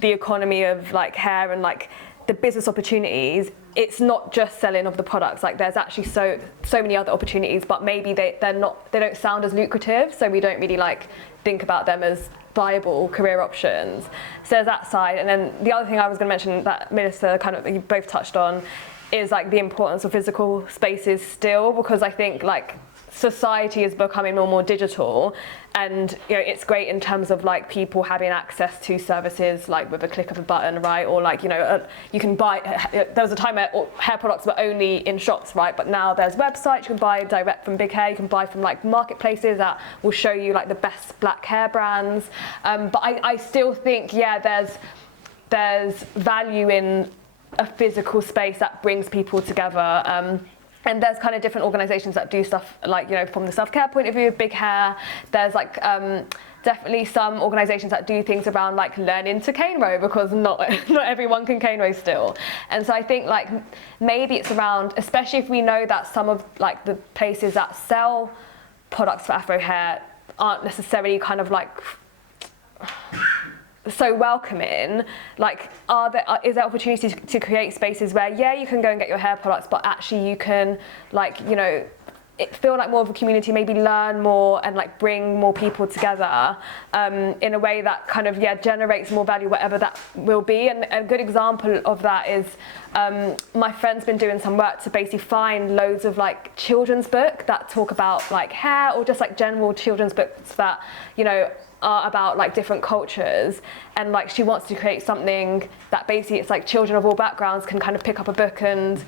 the economy of like hair and like the business opportunities, it's not just selling of the products. Like there's actually so many other opportunities, but maybe they don't sound as lucrative, so we don't really like think about them as viable career options. So there's that side. And then the other thing I was going to mention that Melissa kind of, you both touched on, is like the importance of physical spaces still, because I think like society is becoming more and more digital, and you know it's great in terms of like people having access to services like with a click of a button, right? Or like you can buy. There was a time where hair products were only in shops, right? But now there's websites you can buy direct from big hair. You can buy from like marketplaces that will show you like the best black hair brands. But I still think there's value in a physical space that brings people together. And there's kind of different organisations that do stuff like, from the self-care point of view, big hair. There's like definitely some organisations that do things around like learning to cane row, because not everyone can cane row still. And so I think like maybe it's around, especially if we know that some of like the places that sell products for Afro hair aren't necessarily kind of like so welcoming, like is there opportunities to create spaces where you can go and get your hair products, but actually you can like feel like more of a community, maybe learn more and like bring more people together in a way that kind of generates more value, whatever that will be. And a good example of that is my friend's been doing some work to basically find loads of like children's book that talk about like hair, or just like general children's books that are about like different cultures, and like she wants to create something that basically it's like children of all backgrounds can kind of pick up a book and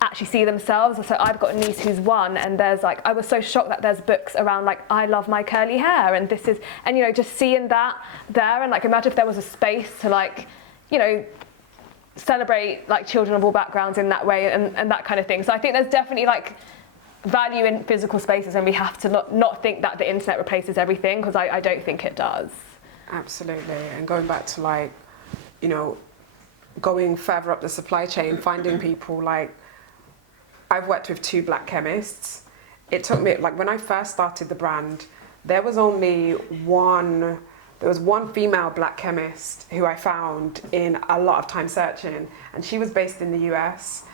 actually see themselves. So I've got a niece who's 1, and there's like, I was so shocked that there's books around like I love my curly hair, and this is, and just seeing that there, and like imagine if there was a space to like celebrate like children of all backgrounds in that way, and that kind of thing. So I think there's definitely like value in physical spaces, and we have to not think that the internet replaces everything, because I don't think it does. Absolutely. And going back to like, going further up the supply chain, finding people like, I've worked with 2 black chemists. It took me, like when I first started the brand, there was one female black chemist who I found in a lot of time searching, and she was based in the US.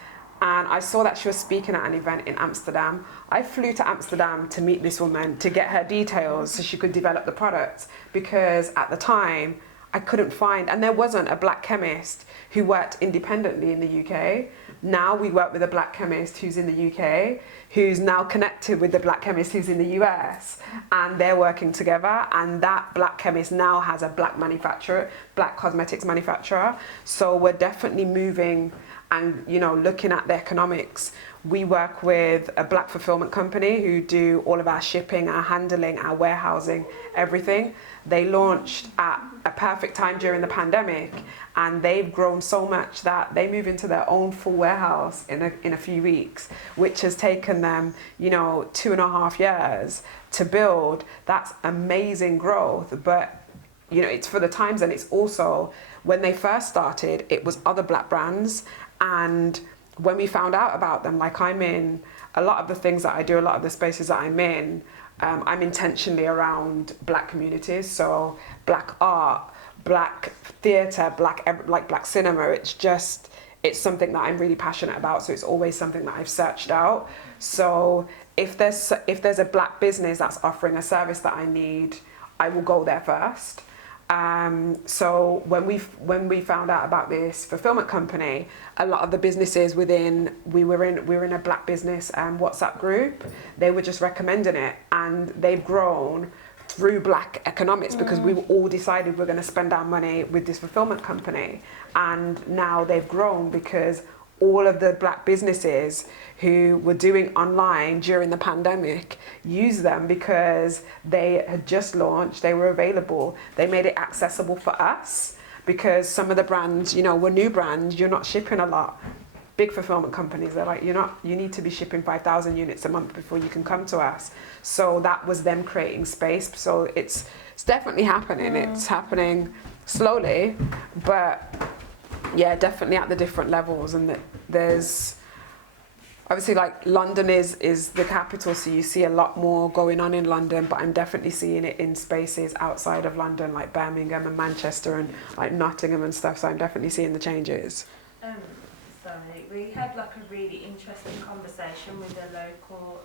And I saw that she was speaking at an event in Amsterdam. I flew to Amsterdam to meet this woman, to get her details so she could develop the products, because at the time I couldn't find, and there wasn't a black chemist who worked independently in the UK. Now we work with a black chemist who's in the UK, who's now connected with the black chemist who's in the US, and they're working together, and that black chemist now has a black manufacturer, black cosmetics manufacturer. So we're definitely moving and looking at the economics. We work with a black fulfillment company who do all of our shipping, our handling, our warehousing, everything. They launched at a perfect time during the pandemic, and they've grown so much that they move into their own full warehouse in a few weeks, which has taken them 2.5 years to build. That's amazing growth, but it's for the times, and it's also, when they first started, it was other black brands. And when we found out about them, like I'm in a lot of the things that I do, a lot of the spaces that I'm in, I'm intentionally around black communities. So black art, black theatre, black cinema. It's something that I'm really passionate about. So it's always something that I've searched out. So if there's a black business that's offering a service that I need, I will go there first. So when we found out about this fulfillment company, a lot of the businesses we were in a black business WhatsApp group. They were just recommending it, and they've grown through black economics, because we all decided we're going to spend our money with this fulfillment company, and now they've grown because all of the black businesses who were doing online during the pandemic used them, because they had just launched, they were available, they made it accessible for us, because some of the brands, were new brands, you're not shipping a lot. Big fulfillment companies, they're like, you need to be shipping 5,000 units a month before you can come to us. So that was them creating space. So it's definitely happening. It's happening slowly, but yeah, definitely at the different levels. And there's obviously, like, London is the capital, so you see a lot more going on in London, but I'm definitely seeing it in spaces outside of London, like Birmingham and Manchester and like Nottingham and stuff. So I'm definitely seeing the changes. Sorry, we had like a really interesting conversation with a local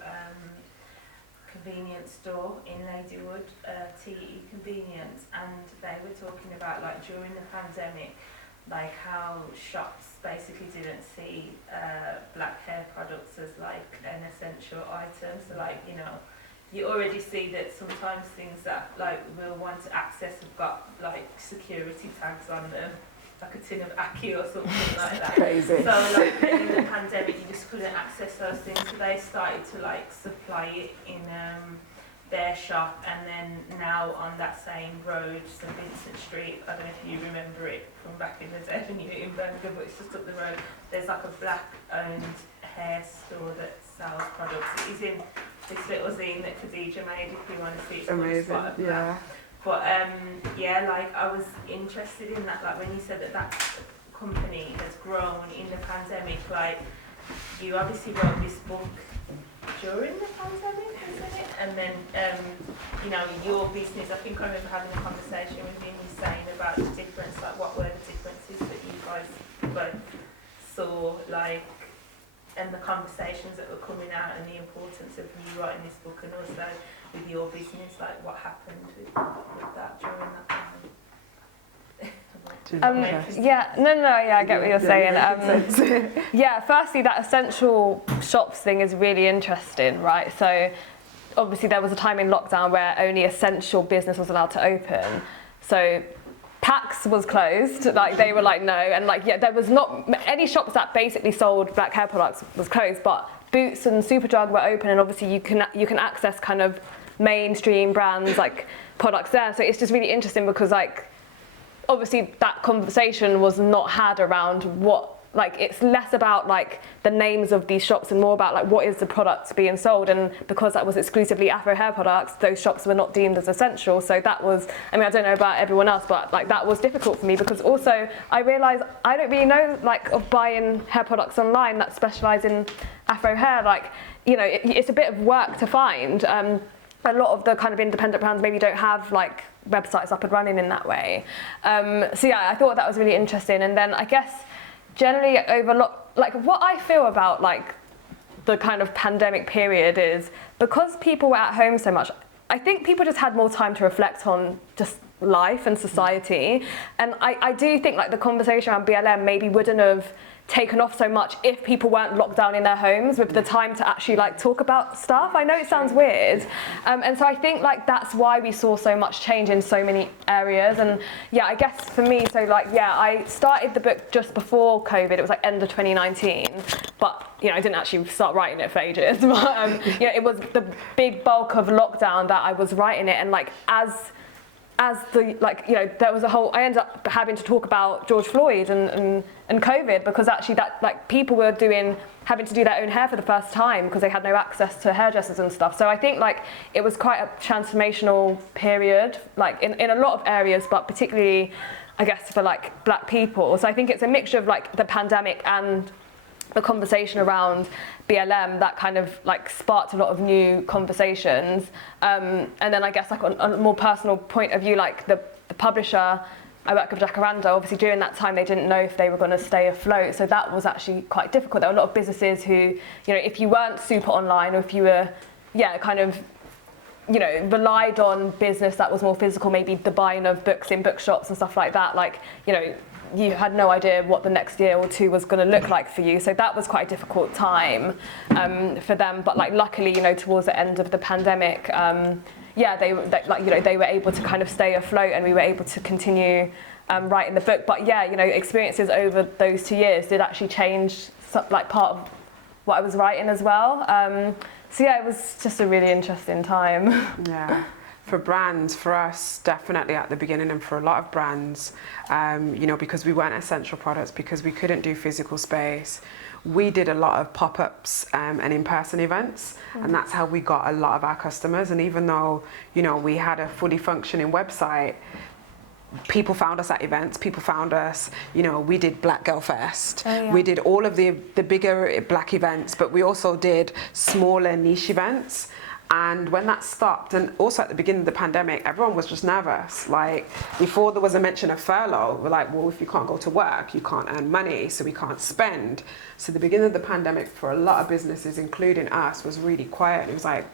convenience store in Ladywood, TE Convenience, and they were talking about, like, during the pandemic, like how shops basically didn't see black hair products as like an essential item. So like, you know, you already see that sometimes things that like we'll want to access have got like security tags on them, like a tin of Aki or something like that. Crazy. So like in the pandemic, you just couldn't access those things. So they started to like supply it in their shop, and then now on that same road, St Vincent Street, I don't know if you remember it from back in the day when you were in Birmingham, but it's just up the road. There's like a black-owned hair store that sells products. It is in this little zine that Khadija made, if you want to see it. Amazing, yeah. But yeah, like I was interested in that, like when you said that that company has grown in the pandemic, like you obviously wrote this book during the pandemic, isn't it? And then, you know, your business, I think I remember having a conversation with you and you saying about the difference, like what were the differences that you guys both saw, like, and the conversations that were coming out and the importance of you writing this book, and also with your business, like what happened with that during that time. I get what you're saying. Yeah, firstly, that essential shops thing is really interesting, right? So obviously there was a time in lockdown where only essential business was allowed to open. So Pax was closed, like they were like no, and like yeah, there was not any shops that basically sold black hair products was closed, but Boots and Superdrug were open, and obviously you can access kind of mainstream brands like products there. So it's just really interesting because like obviously that conversation was not had around what, like it's less about like the names of these shops and more about like what is the product being sold, and because that was exclusively Afro hair products, those shops were not deemed as essential. So that was, I mean, I don't know about everyone else, but like that was difficult for me because also I realised I don't really know like of buying hair products online that specialise in Afro hair. Like, you know, it's a bit of work to find. A lot of the kind of independent brands maybe don't have like websites up and running in that way. So yeah, I thought that was really interesting. And then I guess generally like what I feel about like the kind of pandemic period is because people were at home so much, I think people just had more time to reflect on just life and society. And I do think like the conversation around BLM maybe wouldn't have taken off so much if people weren't locked down in their homes with the time to actually like talk about stuff. I know it sounds weird, and so I think like that's why we saw so much change in so many areas. And yeah, I guess for me, so like yeah, I started the book just before COVID. It was like end of 2019, but you know I didn't actually start writing it for ages. But yeah, it was the big bulk of lockdown that I was writing it, and like as the, like, you know, there was a whole, I ended up having to talk about George Floyd and COVID because actually that, like, people were having to do their own hair for the first time because they had no access to hairdressers and stuff. So I think, like, it was quite a transformational period, like, in a lot of areas, but particularly, I guess, for, like, black people. So I think it's a mixture of, like, the pandemic and the conversation around BLM that kind of like sparked a lot of new conversations. And then I guess like on a more personal point of view, like the publisher, I work with Jacaranda, obviously during that time they didn't know if they were going to stay afloat. So that was actually quite difficult. There were a lot of businesses who, you know, if you weren't super online or if you were, yeah, kind of, you know, relied on business that was more physical, maybe the buying of books in bookshops and stuff like that, like, you know, you had no idea what the next year or two was going to look like for you. So that was quite a difficult time for them. But like luckily, you know, towards the end of the pandemic, yeah, they like, you know, they were able to kind of stay afloat and we were able to continue writing the book. But yeah, you know, experiences over those 2 years did actually change like part of what I was writing as well. So yeah, it was just a really interesting time. Yeah. For brands, for us, definitely at the beginning, and for a lot of brands, you know, because we weren't essential products, because we couldn't do physical space, we did a lot of pop-ups and in-person events, and that's how we got a lot of our customers. And even though, you know, we had a fully functioning website, people found us at events, people found us, you know, we did Black Girl Fest, we did all of the bigger black events, but we also did smaller niche events. And when that stopped, and also at the beginning of the pandemic, everyone was just nervous. Like, before there was a mention of furlough, we're like, well, if you can't go to work, you can't earn money, so we can't spend. So the beginning of the pandemic for a lot of businesses, including us, was really quiet. It was like,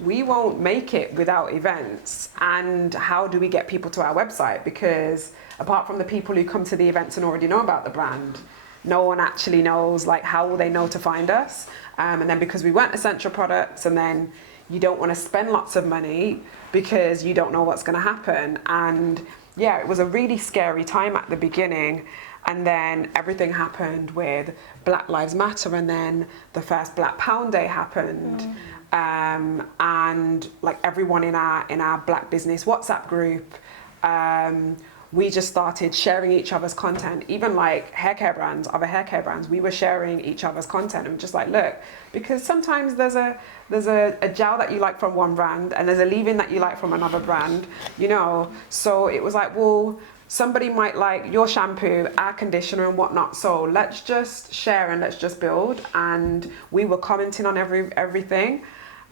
we won't make it without events. And how do we get people to our website? Because apart from the people who come to the events and already know about the brand, no one actually knows, like, how will they know to find us? And then because we weren't essential products, and then you don't want to spend lots of money because you don't know what's going to happen. And yeah, it was a really scary time at the beginning. And then everything happened with Black Lives Matter, and then the first Black Pound Day happened. And like everyone in our Black business WhatsApp group, we just started sharing each other's content. Even like other hair care brands, we were sharing each other's content, and just like, look, because sometimes there's a gel that you like from one brand and there's a leave-in that you like from another brand, you know. So it was like, well, somebody might like your shampoo, our conditioner and whatnot, so let's just share and let's just build. And we were commenting on everything.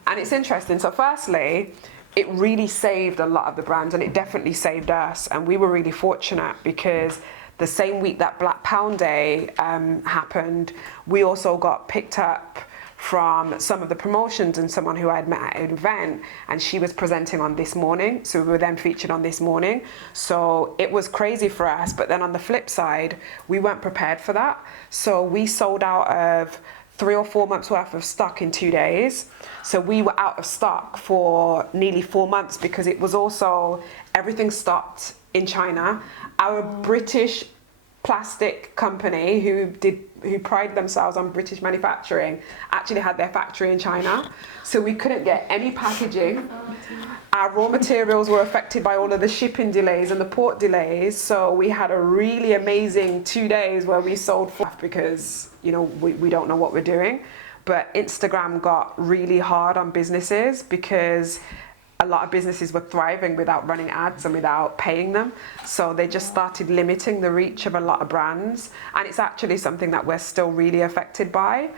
And it's interesting. So firstly, it really saved a lot of the brands, and it definitely saved us. And we were really fortunate because the same week that Black Pound Day happened, we also got picked up from some of the promotions and someone who I had met at an event, and she was presenting on This Morning. So we were then featured on This Morning. So it was crazy for us. But then on the flip side, we weren't prepared for that. So we sold out of 3 or 4 months worth of stock in 2 days. So we were out of stock for nearly 4 months because it was also, everything stopped in China. Our British plastic company who pride themselves on British manufacturing actually had their factory in China. So we couldn't get any packaging. Our raw materials were affected by all of the shipping delays and the port delays. So we had a really amazing 2 days where we sold because, you know, we don't know what we're doing. But Instagram got really hard on businesses because a lot of businesses were thriving without running ads and without paying them. So they just started limiting the reach of a lot of brands. And it's actually something that we're still really affected by.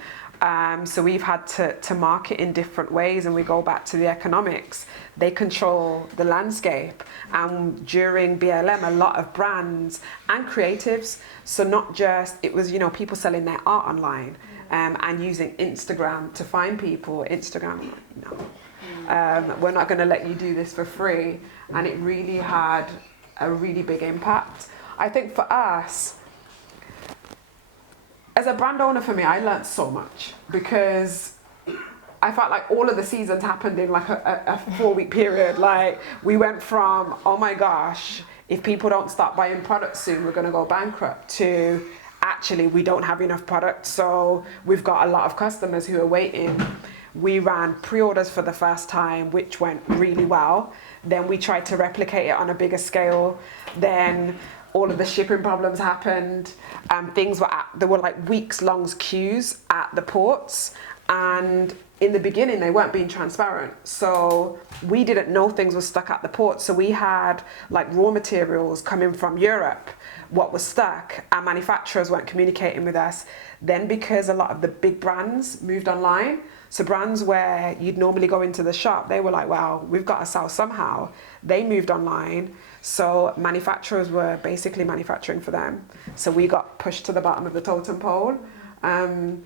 So we've had to market in different ways, and we go back to the economics. They control the landscape. And during BLM, a lot of brands and creatives, so not just, it was, you know, people selling their art online and using Instagram to find people. Instagram, no. We're not going to let you do this for free. And it really had a really big impact. I think for us, as a brand owner, for me, I learned so much because I felt like all of the seasons happened in like a 4-week period. Like we went from, oh my gosh, if people don't start buying products soon, we're going to go bankrupt, to actually we don't have enough products, so we've got a lot of customers who are waiting. We ran pre-orders for the first time, which went really well. Then we tried to replicate it on a bigger scale. Then all of the shipping problems happened. There were like weeks-long queues at the ports. And in the beginning, they weren't being transparent. So we didn't know things were stuck at the port. So we had like raw materials coming from Europe, what was stuck. Our manufacturers weren't communicating with us. Then because a lot of the big brands moved online, so brands where you'd normally go into the shop, they were like, wow, we've got to sell somehow. They moved online. So manufacturers were basically manufacturing for them. So we got pushed to the bottom of the totem pole. That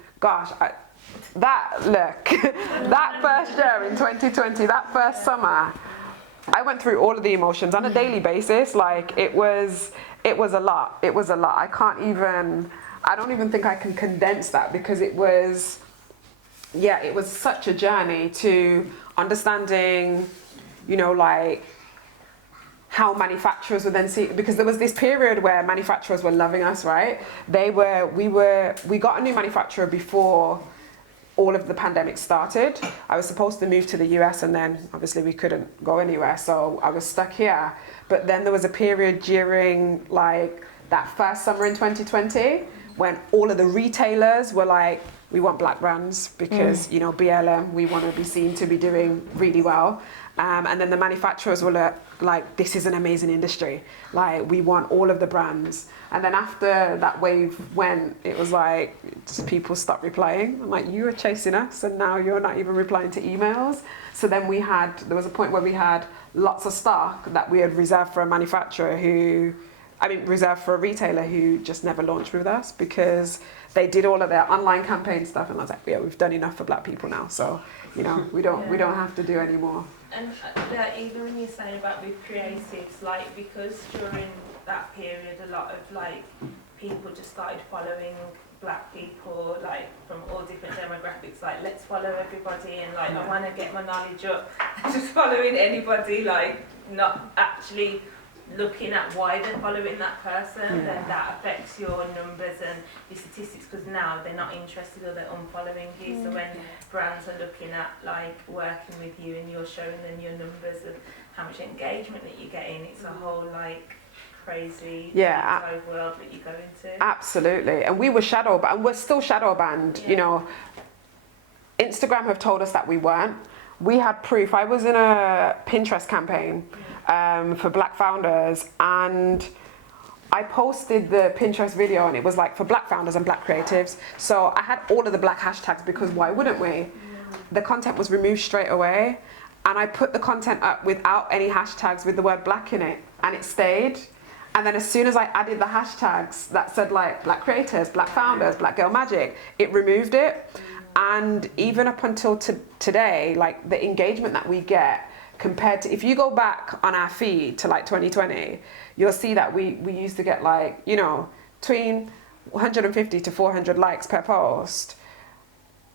first year in 2020, that first summer, I went through all of the emotions on a daily basis. Like it was a lot. It was a lot. I don't even think I can condense that because it was such a journey to understanding, you know, like how manufacturers would then see, because there was this period where manufacturers were loving us, right? We got a new manufacturer before all of the pandemic started. I was supposed to move to the US, and then obviously we couldn't go anywhere, so I was stuck here. But then there was a period during like that first summer in 2020 when all of the retailers were like, we want black brands because, you know, BLM, we want to be seen to be doing really well. And then the manufacturers were like, this is an amazing industry. Like, we want all of the brands. And then after that wave went, it was like, just people stopped replying. I'm like, you were chasing us and now you're not even replying to emails. So then there was a point where we had lots of stock that we had reserved for a manufacturer who reserved for a retailer who just never launched with us because they did all of their online campaign stuff, and I was like, yeah, we've done enough for black people now, so we don't have to do any more. And even when you're saying about with creatives, like because during that period a lot of like people just started following black people like from all different demographics, like let's follow everybody, and like I want to get my knowledge up, just following anybody, like not actually looking at why they're following that person, then that affects your numbers and your statistics, because now they're not interested or they're unfollowing you. So when brands are looking at like working with you and you're showing them your numbers of how much engagement that you're getting, it's a whole like crazy world that you go into. Absolutely. And we were shadow banned, and we're still shadow banned. You know, Instagram have told us that we weren't. We had proof. I was in a Pinterest campaign for black founders, and I posted the Pinterest video, and it was like for black founders and black creatives. So I had all of the black hashtags because why wouldn't we? The content was removed straight away, and I put the content up without any hashtags with the word black in it, and it stayed. And then as soon as I added the hashtags that said like black creators, black founders, black girl magic, it removed it. And even up until today, like the engagement that we get compared to, if you go back on our feed to like 2020, you'll see that we used to get like, you know, between 150 to 400 likes per post.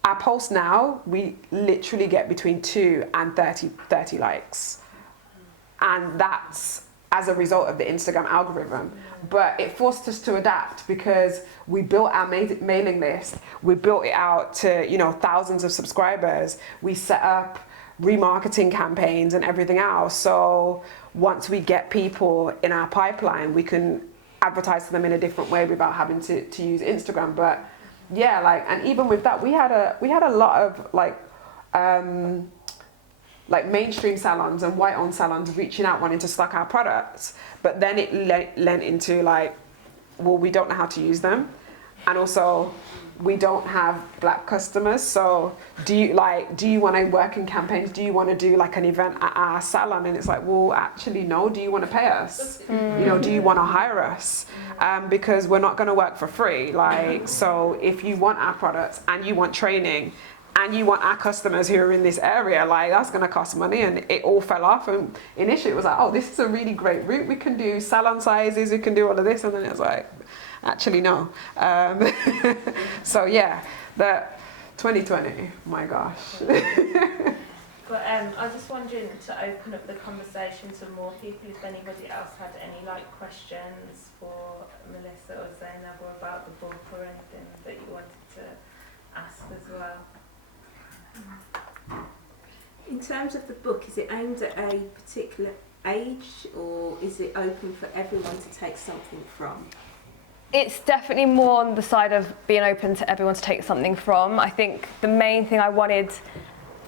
Our posts now, we literally get between 2 and 30 likes. And that's as a result of the Instagram algorithm. But it forced us to adapt because we built our mailing list. We built it out to, you know, thousands of subscribers. We set up remarketing campaigns and everything else. So once we get people in our pipeline, we can advertise to them in a different way without having to use Instagram. But yeah, like, and even with that, we had a lot of like mainstream salons and white-owned salons reaching out wanting to stock our products, but then it lent into like, well, we don't know how to use them, and also we don't have black customers. So do you want to work in campaigns? Do you want to do like an event at our salon? And it's like, well, actually, no. Do you want to pay us? You know, do you want to hire us? Because we're not going to work for free. Like, so if you want our products and you want training, and you want our customers who are in this area, like that's going to cost money. And it all fell off. And initially it was like, oh, this is a really great route. We can do salon sizes, we can do all of this. And then it was like, actually, no. So yeah, that 2020, my gosh. But I was just wondering to open up the conversation to more people, if anybody else had any like questions for Melissa or Zainab or about the book or anything that you wanted to ask as well. In terms of the book, is it aimed at a particular age, or is it open for everyone to take something from? It's definitely more on the side of being open to everyone to take something from. I think the main thing I wanted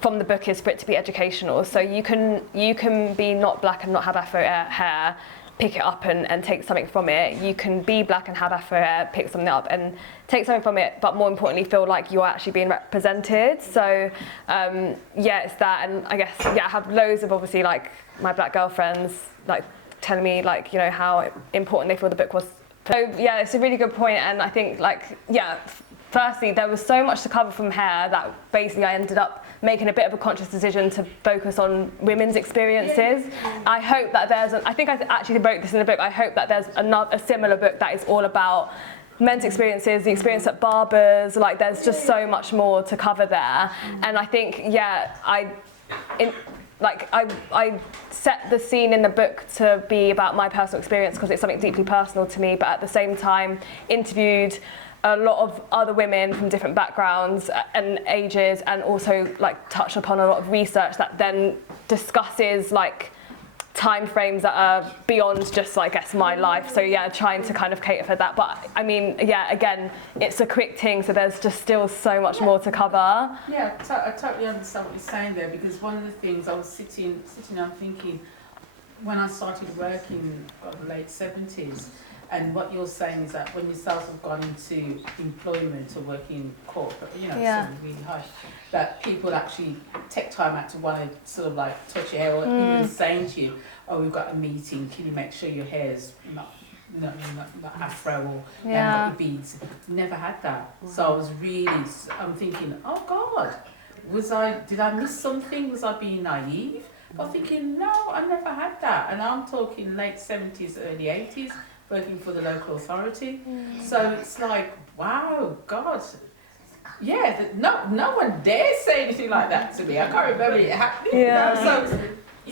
from the book is for it to be educational. So you can be not black and not have Afro hair, pick it up and take something from it. You can be black and have Afro hair, pick something up and take something from it, but more importantly feel like you're actually being represented. So yeah, it's that. And I guess, yeah, I have loads of obviously like my black girlfriends like telling me like, you know, how important they feel the book was. So yeah, it's a really good point. And I think like, yeah, firstly, there was so much to cover from hair that basically I ended up making a bit of a conscious decision to focus on women's experiences. I hope that I think I actually wrote this in the book, I hope that there's a similar book that is all about men's experiences, the experience at barbers, like there's just so much more to cover there. And I think, yeah, I set the scene in the book to be about my personal experience because it's something deeply personal to me, but at the same time interviewed a lot of other women from different backgrounds and ages, and also like touch upon a lot of research that then discusses like time frames that are beyond just, I guess, my life. So yeah, trying to kind of cater for that. But I mean, yeah, again, it's a quick thing, so there's just still so much more to cover. Yeah, I totally understand what you're saying there, because one of the things I was sitting and thinking when I started working in the late 70s, and what you're saying is that when yourselves have gone into employment or working corporate, you know, something really high, that people actually take time out to want to sort of like touch your hair, or even saying to you, oh, we've got a meeting, can you make sure your hair's not not afro or Yeah. got the beads. Never had that. So I was really, I'm thinking, oh God, did I miss something? Was I being naive? But I'm thinking, no, I never had that. And I'm talking late 70s, early 80s, working for the local authority. So it's like, wow, God. Yeah, no one dares say anything like that to me. I can't remember it happening. Yeah.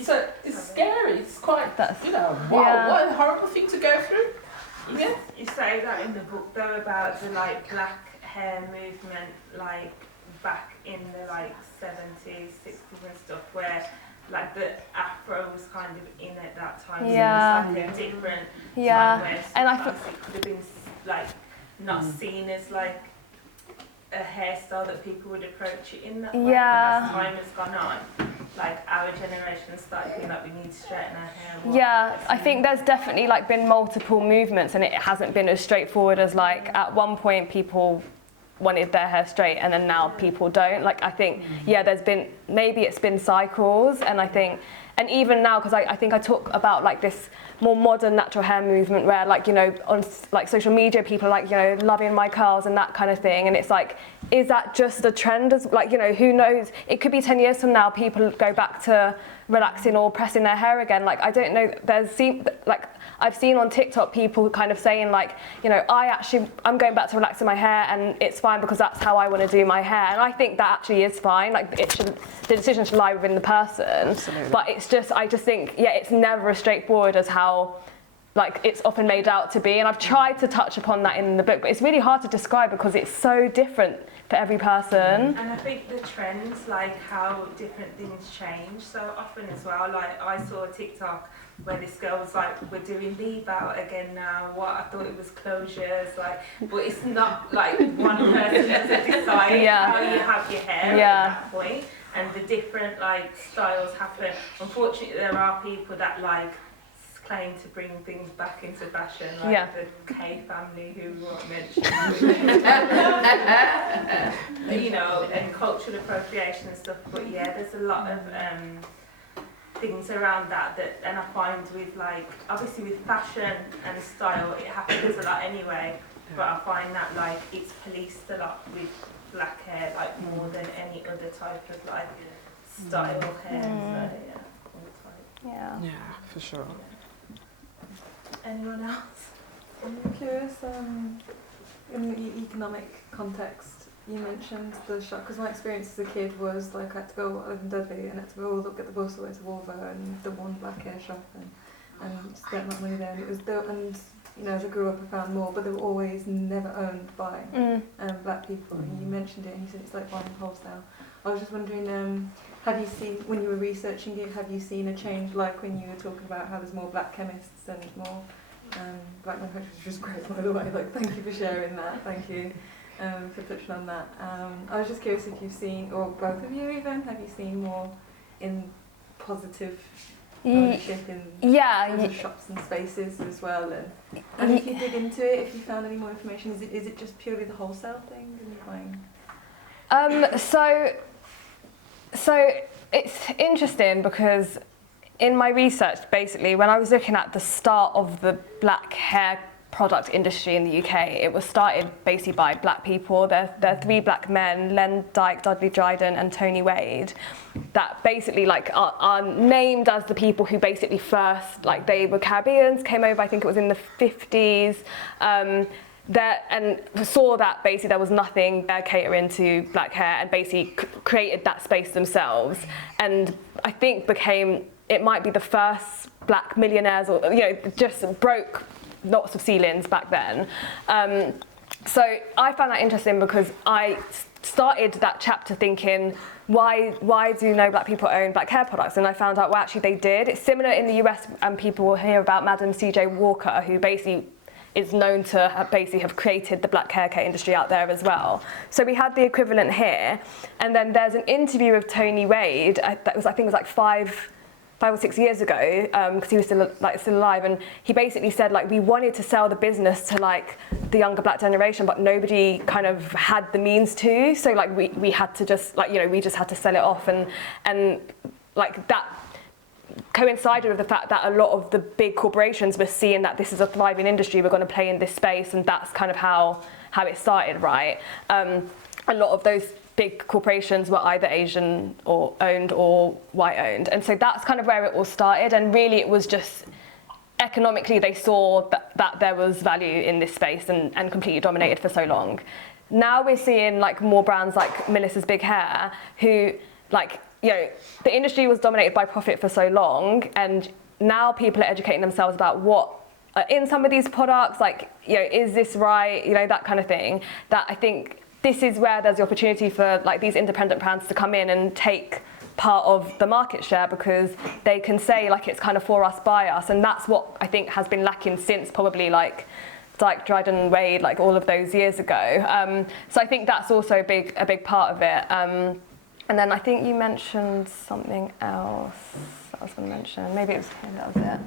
So it's scary. It's quite, That's- wow, yeah. what a horrible thing to go through. Yeah. You say that in the book though about the like black hair movement, like back in the like 70s, 60s and stuff, where like the afro was kind of in at that time. Yeah. So it was like a different Yeah. time where And I sometimes it could have been like not seen as like a hairstyle that people would approach it in that way. Yeah. But as time has gone on, like our generation has started feeling like we need to straighten our hair. Yeah, I think there's definitely like been multiple movements, and it hasn't been as straightforward as like at one point people wanted their hair straight and then now people don't. Like I think, there's been, maybe it's been cycles, and I think, and even now, because I think I talk about like this more modern natural hair movement where like, you know, on like social media people are like, you know, loving my curls and that kind of thing, and it's like, is that just a trend? As like, you know, who knows, it could be 10 years from now people go back to relaxing or pressing their hair again. Like I don't know, I've seen on TikTok people kind of saying like, you know, I'm going back to relaxing my hair and it's fine because that's how I want to do my hair. And I think that actually is fine. Like the decision should lie within the person. Absolutely. But I just think, it's never as straightforward as how like it's often made out to be. And I've tried to touch upon that in the book, but it's really hard to describe because it's so different for every person. And I think the trends, like how different things change so often as well. Like I saw a TikTok where this girl was like, we're doing leave out again now. What? I thought it was closures, like, but it's not like one person doesn't decide how you have your hair at that point, and the different like styles happen. Unfortunately, there are people that like claim to bring things back into fashion, like the K family who we won't mention, you know, and cultural appropriation and stuff. But there's a lot of things around that, and I find with like, obviously with fashion and style, it happens a lot anyway, but I find that like it's policed a lot with black hair, like more than any other type of like style hair. So Yeah, for sure. Anyone else? I'm curious, in the economic context, you mentioned the shop, because my experience as a kid was like I had to go, I live in Dudley, and I had to go look at the bus away to Wolver and the one black hair shop and spent that money there. And it was and you know, as I grew up I found more, but they were always never owned by black people. And you mentioned it and you said it's like buying wholesale. I was just wondering, have you seen, when you were researching it, have you seen a change, like when you were talking about how there's more black chemists and more black manufacturers, which was great by the way, like thank you for sharing that, thank you for touching on that. I was just curious if you've seen, or both of you even, have you seen more in positive ownership in terms of shops and spaces as well, and if you dig into it, if you found any more information, is it just purely the wholesale thing? So it's interesting because in my research, basically, when I was looking at the start of the black hair product industry in the UK, it was started basically by black people. There are three black men, Len Dyke, Dudley Dryden and Tony Wade, that basically like are named as the people who basically first, like they were Caribbeans, came over, I think it was in the 50s, and saw that basically there was nothing catering to black hair, and basically created that space themselves, and I think it might be the first black millionaires, or you know, just broke lots of ceilings back then. So I found that interesting because I started that chapter thinking, why do no black people own black hair products? And I found out, well, actually they did. It's similar in the US, and people will hear about Madam C.J. Walker, who basically is known to have created the black hair care industry out there as well. So we had the equivalent here, and then there's an interview of Tony Wade I think it was like 5 or 6 years ago, because he was still alive, and he basically said like, we wanted to sell the business to like the younger black generation, but nobody kind of had the means to. So like we had to just like, you know, we just had to sell it off, and like that. coincided with the fact that a lot of the big corporations were seeing that this is a thriving industry, we're going to play in this space, and that's kind of how it started, right? A lot of those big corporations were either Asian or owned or white owned, and so that's kind of where it all started. And really, it was just economically they saw that there was value in this space and completely dominated for so long. Now we're seeing like more brands like Melissa's Big Hair, who like, you know, the industry was dominated by profit for so long, and now people are educating themselves about what are in some of these products, like, you know, is this right, you know, that kind of thing. That I think this is where there's the opportunity for like these independent brands to come in and take part of the market share, because they can say like it's kind of for us, by us, and that's what I think has been lacking since probably like Dryden Wade, like all of those years ago. So I think that's also a big part of it. And then I think you mentioned something else that I was going to mention. Maybe it was that was it.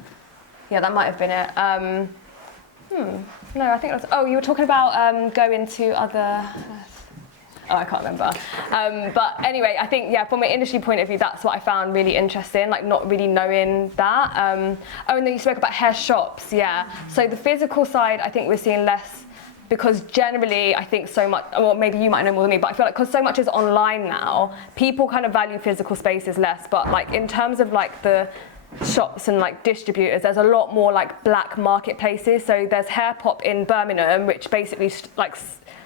Yeah, that might have been it. No, I think it was. Oh, you were talking about going to other. Oh, I can't remember. But anyway, I think, yeah, from an industry point of view, that's what I found really interesting, like not really knowing that. And then you spoke about hair shops, yeah. So the physical side, I think we're seeing less, because generally I think so much, well, maybe you might know more than me, but I feel like because so much is online now, people kind of value physical spaces less. But like in terms of like the shops and like distributors, there's a lot more like black marketplaces. So there's Hair Pop in Birmingham, which basically like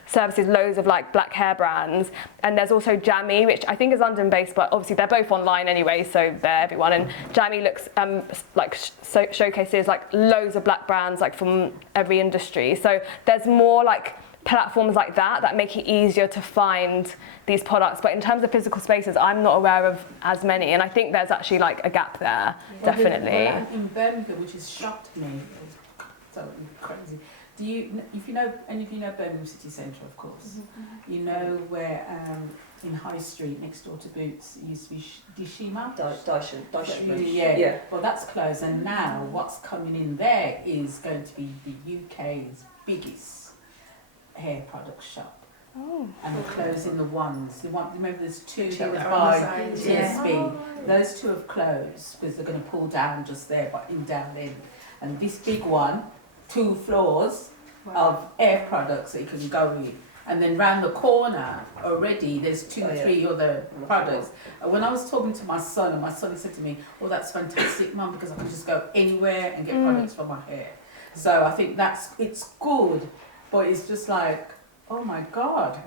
services loads of like black hair brands, and there's also Jammy, which I think is London based, but obviously they're both online anyway, so they're everyone. And Jammy looks like showcases like loads of black brands like from every industry. So there's more like platforms like that make it easier to find these products. But in terms of physical spaces, I'm not aware of as many, and I think there's actually like a gap there, definitely. Well, in Birmingham, which has shocked me, it's so crazy. Do you, if you know, any of you know Birmingham City Centre, of course, you know where in High Street next door to Boots it used to be Dishima? Dyson. Yeah. Well, that's closed, and now what's coming in there is going to be the UK's biggest hair product shop. Oh. And they're closing the ones. Remember, there's two that was by TSB. Those two have closed because they're going to pull down just there, but in down there. And this big one, 2 floors of hair products that you can go in. And then round the corner already there's 3 other products. And when I was talking to my son, and my son said to me, "Oh, that's fantastic, Mum, because I can just go anywhere and get products for my hair." So I think it's good, but it's just like, oh my God.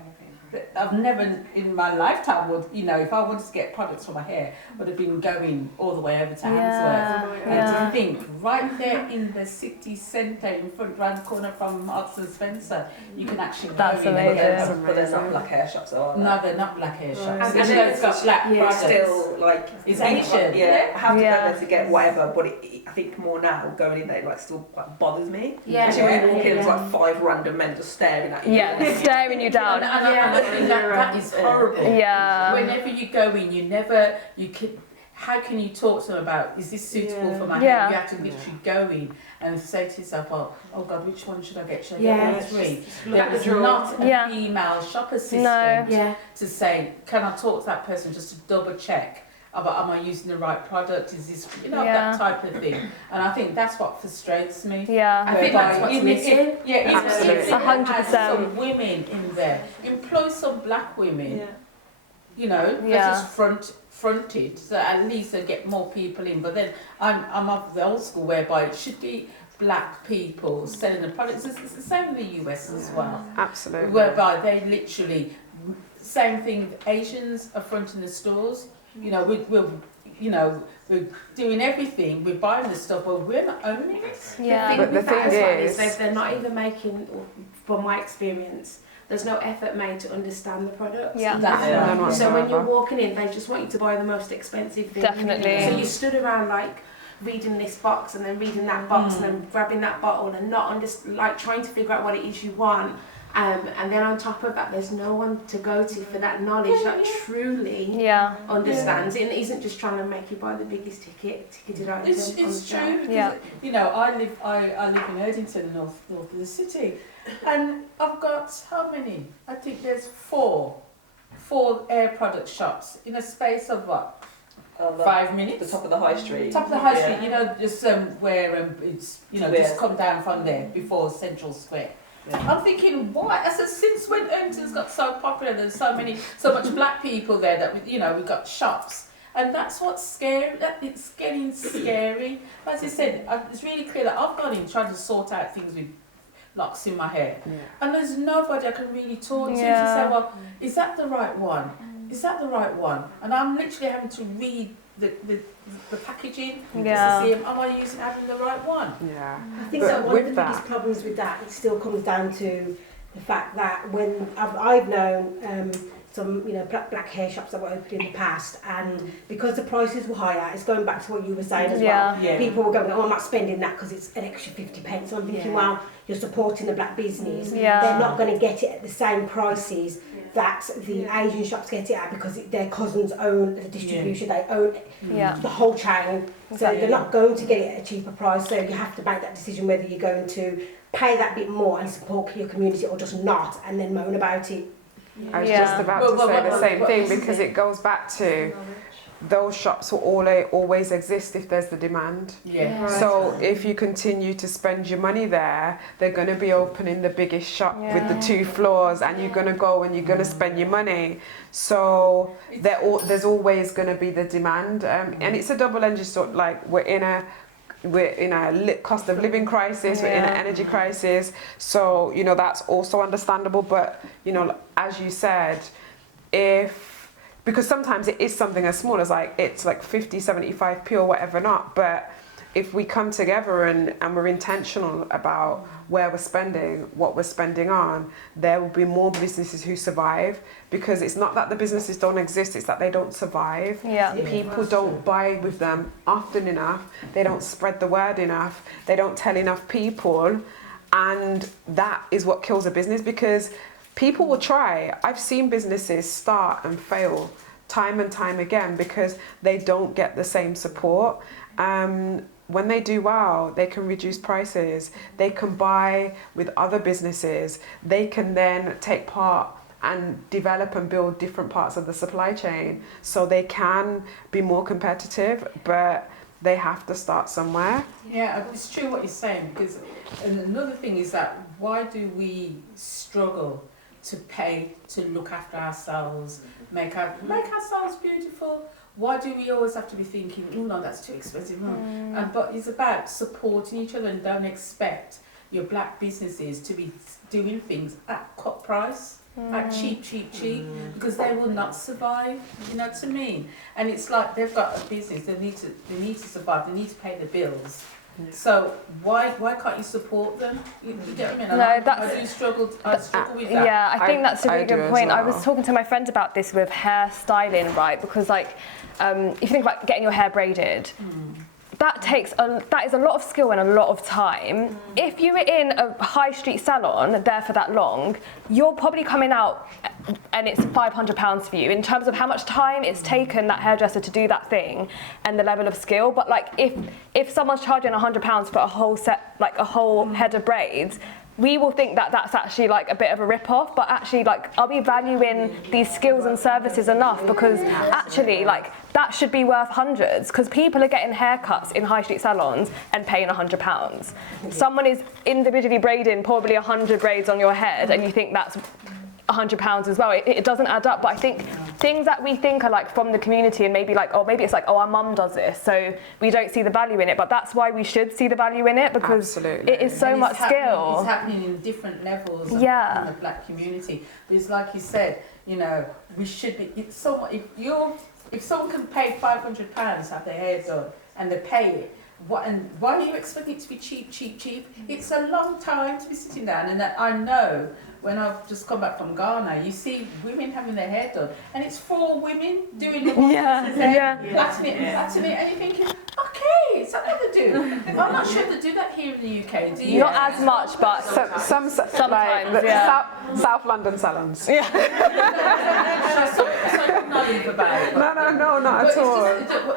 I've never in my lifetime would, you know, if I wanted to get products for my hair, would have been going all the way over to Handsworth. And to think, right there in the city centre, in front, round the corner from Marks and Spencer, you can actually go in and get But they're not black hair shops, are they? No, they're not black hair shops. And It's got black products. Still, like, It's Asian. I have to go there to get whatever, but I think more now, going in there, like, still like, bothers me. Yeah. Especially when you walk in, there's like 5 random men just staring at you. Yeah, they're staring you down. And I think that is horrible. Yeah. Whenever you go in, how can you talk to them about, is this suitable for my hair? You have to literally go in and say to yourself, oh God, which one should I get? Should I get all 3? There is not a female shop assistant to say, can I talk to that person just to double check about, am I using the right product? Is this, that type of thing. And I think that's what frustrates me. Yeah. I think that's what's missing. If 100%. some women in there, employ some black women, let's just front it, so at least they get more people in. But then I'm of the old school whereby it should be black people selling the products. It's the same in the US as well. Absolutely. Whereby they literally, same thing, Asians are fronting the stores. We're doing everything, we're buying the stuff, but we're not owning it. Yeah. But the thing is, they're not even making, from my experience, there's no effort made to understand the products. Yeah. That's right. So when you're walking in, they just want you to buy the most expensive thing. Definitely. So you stood around like reading this box and then reading that box and then grabbing that bottle and not trying to figure out what it is you want. And then on top of that, there's no one to go to for that knowledge that truly understands it and isn't just trying to make you buy the biggest ticketed item. It's true. I live in Erdington, north of the city, and I've got how many? I think there's four hair product shops in a space of what? On 5 minutes. the top of the high street. Top of the high street, you know, just where it's, you know, Where? just come down from there before Central Square. Yeah. I'm thinking, what? I said, since when Ernton's got so popular, there's so much black people there that, you know, we've got shops. And that's what's scary, it's getting scary. As I said, it's really clear that I've gone in trying to sort out things with locks in my hair. Yeah. And there's nobody I can really talk to say, well, is that the right one? Is that the right one? And I'm literally having to read the packaging just to see, am I having the right one? Yeah. I think that one of the biggest problems with that, it still comes down to the fact that when I've known some, you know, black hair shops that were open in the past, and because the prices were higher, it's going back to what you were saying as well. Yeah. People were going, oh, I'm not spending that because it's an extra 50 pence. So I'm thinking, well, you're supporting the black business. Yeah. They're not going to get it at the same prices that the Asian shops get it at because their cousins own the distribution, they own the whole chain. So they're not going to get it at a cheaper price. So you have to make that decision whether you're going to pay that bit more and support your community or just not and then moan about it. I was just about to say the same thing because it goes back to those shops will always exist if there's the demand. Yeah. Right. So if you continue to spend your money there, they're going to be opening the biggest shop with the 2 floors, and you're going to go and you're going to spend your money. So there's always going to be the demand, and it's a double-edged sword. Like we're in a cost of living crisis, we're in an energy crisis. So you know that's also understandable. But you know, as you said, because sometimes it is something as small as it's like 50, 75p or whatever not, but if we come together and we're intentional about where we're spending, what we're spending on, there will be more businesses who survive, because it's not that the businesses don't exist, it's that they don't survive. Yeah. People don't buy with them often enough, they don't spread the word enough, they don't tell enough people, and that is what kills a business, because people will try. I've seen businesses start and fail time and time again because they don't get the same support. When they do well, they can reduce prices, they can buy with other businesses, they can then take part and develop and build different parts of the supply chain, so they can be more competitive, but they have to start somewhere. Yeah, it's true what you're saying, because another thing is that why do we struggle to pay to look after ourselves, make ourselves beautiful? Why do we always have to be thinking, oh no, that's too expensive? But it's about supporting each other, and don't expect your black businesses to be doing things at cut price, at cheap, because they will not survive. You know what I mean? And it's like they've got a business, they need to survive, they need to pay the bills. So why can't you support them? You get what I mean? I struggle with that. Yeah, I think that's a really good point. Well. I was talking to my friend about this with hair styling, right? Because if you think about getting your hair braided, that is a lot of skill and a lot of time. If you were in a high street salon there for that long, you're probably coming out and it's £500 for you in terms of how much time it's taken that hairdresser to do that thing and the level of skill. But if someone's charging £100 for a whole set, like a whole head of braids, we will think that that's actually like a bit of a rip-off, but actually are we valuing these skills and services enough? Because actually that should be worth hundreds, because people are getting haircuts in high street salons and paying £100. Someone is individually braiding probably 100 braids on your head and you think that's £100 as well. It doesn't add up. But I think things that we think are from the community, and maybe it's our mum does this, so we don't see the value in it. But that's why we should see the value in it, because it is so much skill. It's happening in different levels in the black community. But it's like you said, you know, we should be. If someone can pay £500 to have their hair done and they pay it, why are you expecting it to be cheap? It's a long time to be sitting down, and I know. When I've just come back from Ghana, you see women having their hair done, and it's 4 women doing the plaiting it, and you're thinking, okay, it's something to do. I'm not sure they do that here in the UK. Do you? Not as much, but sometimes, South London salons. Yeah. So naive about it. No, not at all.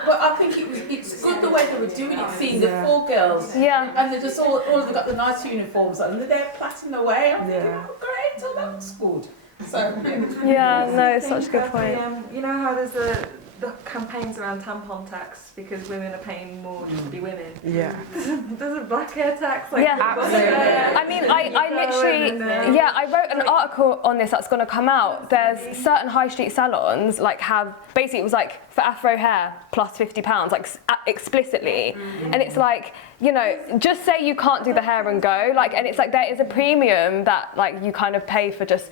But I think it's good the way they were doing it, seeing the 4 girls, and they just all they've got the nice uniforms on, and they're plaiting away. I'm thinking, oh, great. So that looks good. So it's such a good point. You know how there's the campaigns around tampon tax because women are paying more just to be women. Yeah. There's a black hair tax. Like, Yeah, absolutely. I mean, I literally, yeah, I wrote an article on this that's going to come out. There's certain high street salons like have, basically it was like for Afro Hair plus £50, like explicitly. And it's like, you know, just say you can't do the hair and go. Like, and it's like there is a premium that like you kind of pay for just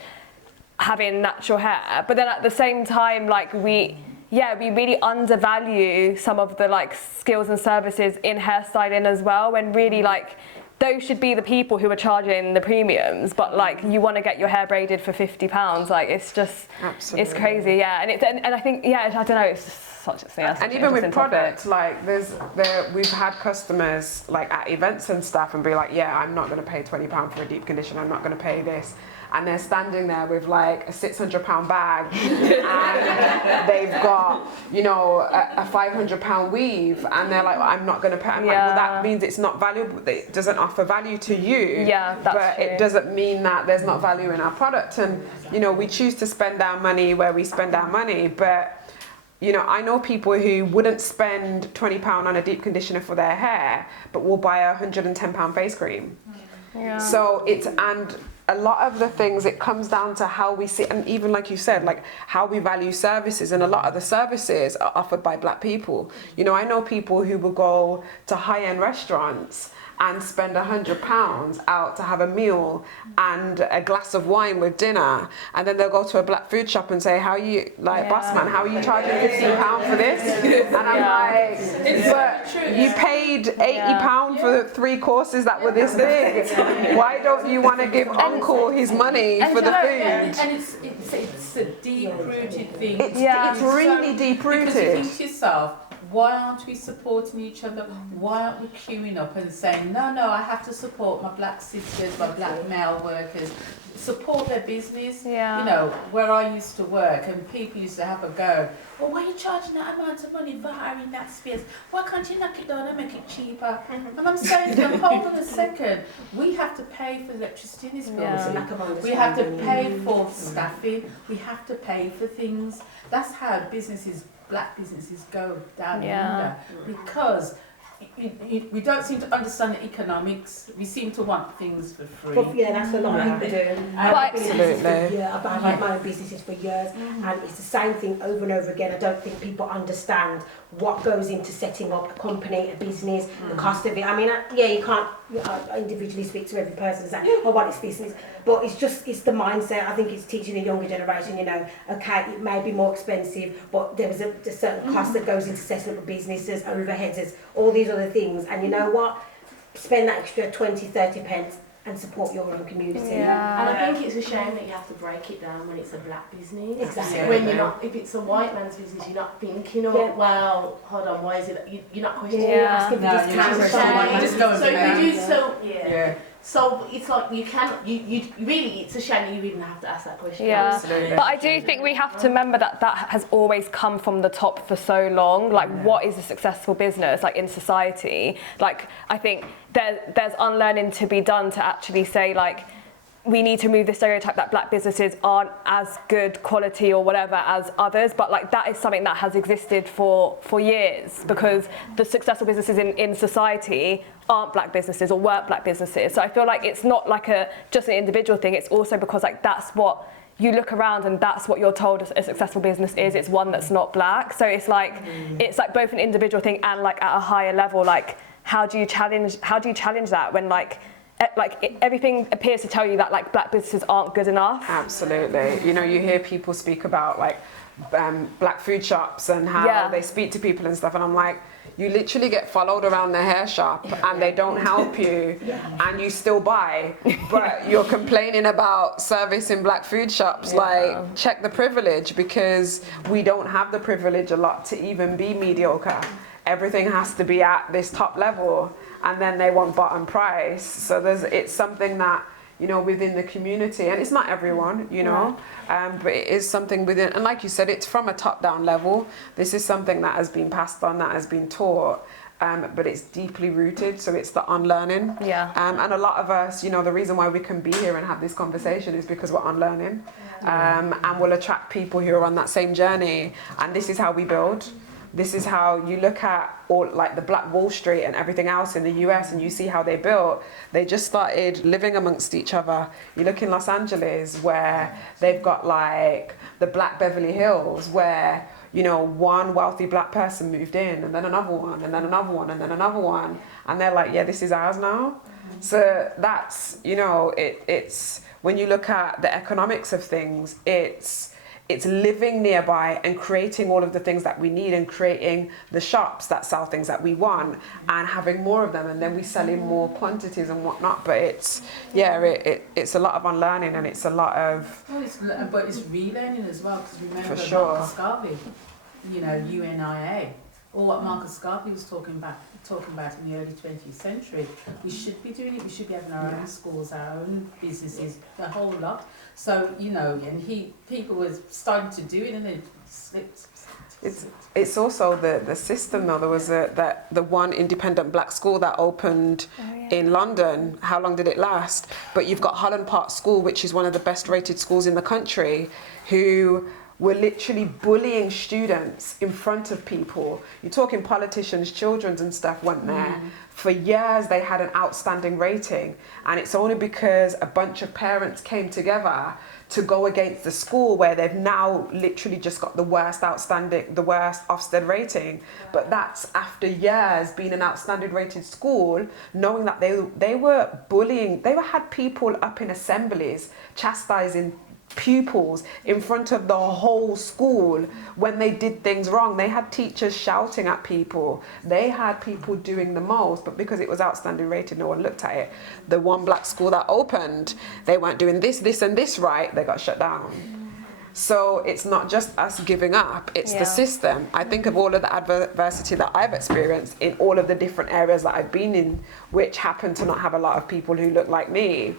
having natural hair. But then at the same time, like we really undervalue some of the like skills and services in hairstyling as well, when really like those should be the people who are charging the premiums, but like you want to get your hair braided for £50, like it's just, it's crazy, yeah. And I think, yeah, I don't know, it's just such a thing. And even with products, like we've had customers like at events and stuff and be like, yeah, I'm not going to pay £20 for a deep condition, I'm not going to pay this. And they're standing there with like a £600 bag and they've got, you know, a £500 weave, and they're like, I'm not going to pay. I'm like, well, that means it's not valuable. It doesn't offer value to you. Yeah, that's but true. It doesn't mean that there's not value in our product. And, you know, we choose to spend our money where we spend our money. But, you know, I know people who wouldn't spend £20 on a deep conditioner for their hair, but will buy a £110 face cream. Yeah. So and a lot of the things, it comes down to how we see, and even like you said, like how we value services, and a lot of the services are offered by black people. You know, I know people who will go to high-end restaurants and spend £100 out to have a meal and a glass of wine with dinner, and then they'll go to a black food shop and say, how are you, like, boss man, how are you charging £15 for this? And I'm like, but you paid £80 for the 3 courses that were this big. Why don't you want to give uncle his money for the food? And it's a deep-rooted thing. It's really deep-rooted. Because you think to yourself, why aren't we supporting each other? Why aren't we queuing up and saying, no, I have to support my black sisters, my black male workers, support their business? Yeah. You know, where I used to work and people used to have a go, well, why are you charging that amount of money for hiring that space? Why can't you knock it down and make it cheaper? And I'm saying to them, hold on a second, we have to pay for electricity in this building. We have to pay for staffing, we have to pay for things. That's how black businesses go down under, because we don't seem to understand the economics. We seem to want things for free. But yeah, that's a lot of people do. Absolutely. I've had my own businesses for years, and it's the same thing over and over again. I don't think people understand what goes into setting up a company, a business, the cost of it. I mean, you can't individually speak to every person and say, oh, what is business? But it's the mindset. I think it's teaching the younger generation, you know, okay, it may be more expensive, but there was a certain cost that goes into setting up businesses, overheads, all these other things. And you know what? Spend that extra 20-30 pence and support your own community. Yeah. And I think it's a shame that you have to break it down when it's a black business. Exactly. When you're not, if it's a white man's business, you're not thinking, well, hold on, why is it? You're not questioning. You're asking for discounts. So it's like you really, it's a shame that you even have to ask that question. Yeah, Absolutely. but I do think we have to remember that has always come from the top for so long. Like, what is a successful business, like, in society? Like, I think there's unlearning to be done to actually say, like, we need to remove the stereotype that black businesses aren't as good quality or whatever as others, but like that is something that has existed for years, because the successful businesses in society aren't black businesses or weren't black businesses. So I feel like it's not like just an individual thing, it's also because like that's what you look around and that's what you're told a successful business is. It's one that's not black. So it's like both an individual thing and like at a higher level, like how do you challenge that when like everything appears to tell you that like black businesses aren't good enough. Absolutely. You know, you hear people speak about like black food shops and how they speak to people and stuff, and I'm like, you literally get followed around the hair shop and they don't help you and you still buy, but you're complaining about service in black food shops. Like, check the privilege, because we don't have the privilege a lot to even be mediocre. Everything has to be at this top level, and then they want bottom price. So it's something that, you know, within the community, and it's not everyone, you know, but it is something within, and like you said, it's from a top-down level. This is something that has been passed on, that has been taught, but it's deeply rooted, so it's the unlearning. Yeah. And a lot of us, you know, the reason why we can be here and have this conversation is because we're unlearning. and will attract people who are on that same journey. And this is how we build. This is how you look at all like the Black Wall Street and everything else in the US, and you see how they built. They just started living amongst each other. You look in Los Angeles where they've got like the Black Beverly Hills where, you know, one wealthy Black person moved in and then another one and then another one and then another one. And they're like, yeah, this is ours now. So that's, you know, it's when you look at the economics of things, it's living nearby and creating all of the things that we need and creating the shops that sell things that we want and having more of them, and then we sell in more quantities and whatnot. But it's it's a lot of unlearning, and it's a lot of but it's relearning as well, because remember For sure. Marcus Garvey, you know, UNIA, or what Marcus Garvey was talking about in the early 20th century. We should be doing it. We should be having our own schools, our own businesses, the whole lot. So, you know, and people were starting to do it, and then slipped. It's also the system though. There was the one independent Black school that opened in London. How long did it last? But you've got Holland Park School, which is one of the best rated schools in the country, who were literally bullying students in front of people. You're talking politicians, children and stuff went there. For years they had an outstanding rating, and it's only because a bunch of parents came together to go against the school where they've now literally just got the worst Ofsted rating. But that's after years being an outstanding rated school, knowing that they were bullying, had people up in assemblies chastising pupils in front of the whole school when they did things wrong. They had teachers shouting at people. They had people doing the most, but because it was outstanding rated, no one looked at it. The one Black school that opened, they weren't doing this and this right, they got shut down. So it's not just us giving up, it's the system. I think of all of the adversity that I've experienced in all of the different areas that I've been in, which happen to not have a lot of people who look like me.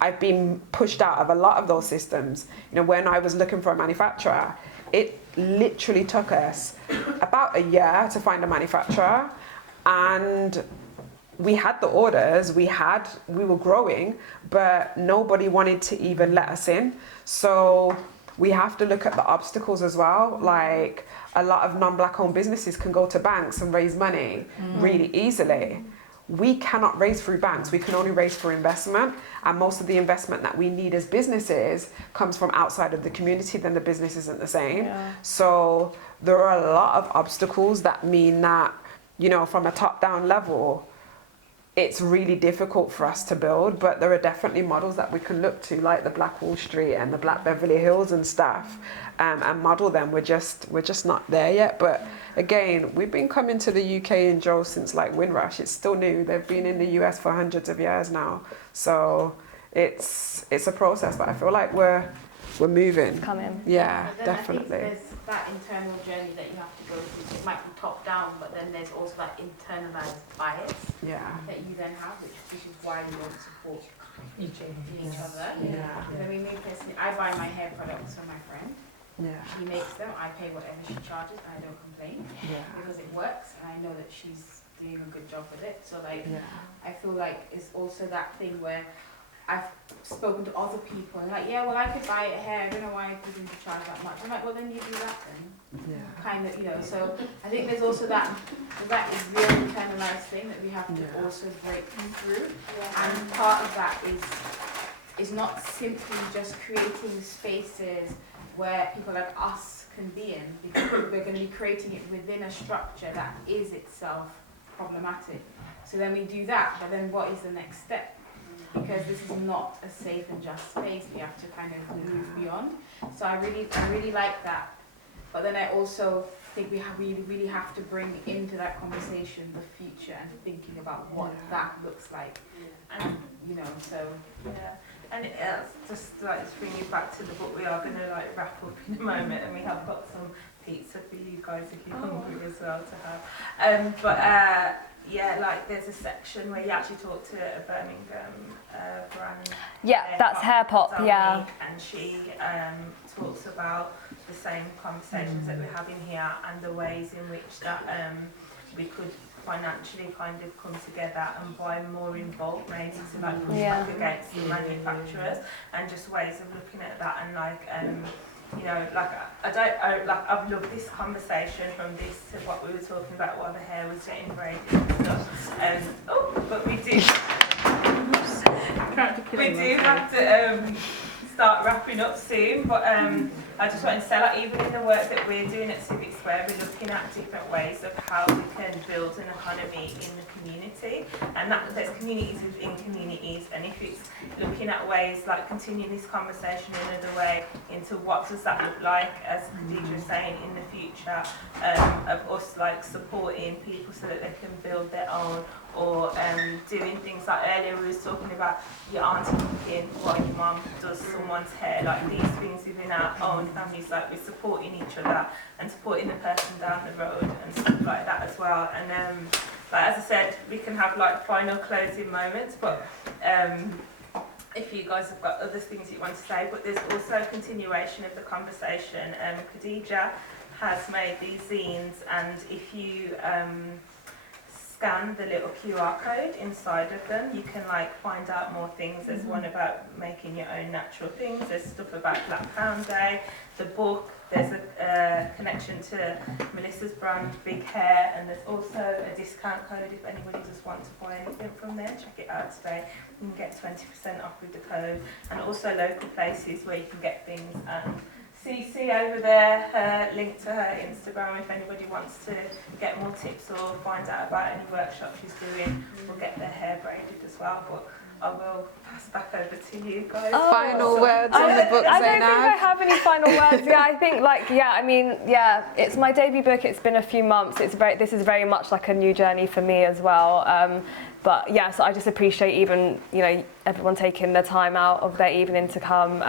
I've been pushed out of a lot of those systems. You know, when I was looking for a manufacturer, it literally took us about a year to find a manufacturer, and we had the orders, we were growing, but nobody wanted to even let us in. So we have to look at the obstacles as well. Like, a lot of non-Black owned businesses can go to banks and raise money really easily. We cannot raise through banks, we can only raise through investment, and most of the investment that we need as businesses comes from outside of the community, then the business isn't the same. So there are a lot of obstacles that mean that, you know, from a top-down level, it's really difficult for us to build, but there are definitely models that we can look to, like the Black Wall Street and the Black Beverly Hills and stuff, and model them. We're just not there yet. But again, we've been coming to the UK and Joe since like Windrush. It's still new. They've been in the US for hundreds of years now. So it's a process, but I feel like we're moving. It's coming. Yeah, definitely. I think there's that internal journey that you have to go through. So it might be top down, but then there's also that internalized bias that you then have, which is why you want to support each other. I mean, me personally, I buy my hair products from my friend. She makes them, I pay whatever she charges, and I don't complain because it works, and I know that she's doing a good job with it. So like, I feel like it's also that thing where I've spoken to other people and like, yeah, well, I could buy it here. I don't know why I couldn't charge that much. I'm like, well, then you do that then. Kind of, you know. So I think there's also that is real internalized thing that we have to also break through. And part of that is not simply just creating spaces where people like us can be in, because we're going to be creating it within a structure that is itself problematic. So then we do that, but then what is the next step? Because this is not a safe and just space, we have to kind of move beyond. So I really like that. But then I also think we really have to bring into that conversation the future and thinking about what that looks like. And you know, so and just like to bring you back to the book, we are going to like wrap up in a moment, and we have got some pizza for you guys if you're hungry as well to have. Yeah, like there's a section where you actually talk to a Birmingham brand. Yeah, that's Hair Pop, Dominique, and she talks about the same conversations that we're having here and the ways in which that we could financially kind of come together and buy more in bulk, maybe to like push back against the manufacturers, and just ways of looking at that. And like you know, like I've loved this conversation from this to what we were talking about while the hair was getting braided and stuff. But we do have to start wrapping up soon. But I just wanted to say, like, even in the work that we're doing at Civic Square, we're looking at different ways of how we can build an economy in the community, and that there's communities within communities, and if it's looking at ways like continuing this conversation in another way into what does that look like, as Khadija was saying, in the future, of us like supporting people so that they can build their own, or doing things like earlier we was talking about your auntie cooking while your mum does someone's hair, like these things within our own families, like we're supporting each other and supporting the person down the road and stuff like that as well. And like as I said, we can have like final closing moments, but if you guys have got other things you want to say, but there's also a continuation of the conversation. Khadija has made these zines, and if you scan the little QR code inside of them, you can like find out more things. There's one about making your own natural things, there's stuff about Black Pound Day, the book, there's a connection to Melissa's brand, Big Hair, and there's also a discount code if anybody does want to buy anything from there. Check it out today. You can get 20% off with the code, and also local places where you can get things. And CC over there, her link to her Instagram if anybody wants to get more tips or find out about any workshops she's doing, or get their hair braided as well. But I will pass back over to you guys. Final words on the book, I Zainab? don't think I have any final words. Yeah, I think it's my debut book. It's been a few months. This is very much like a new journey for me as well. But yeah, so I just appreciate even, you know, everyone taking the time out of their evening to come.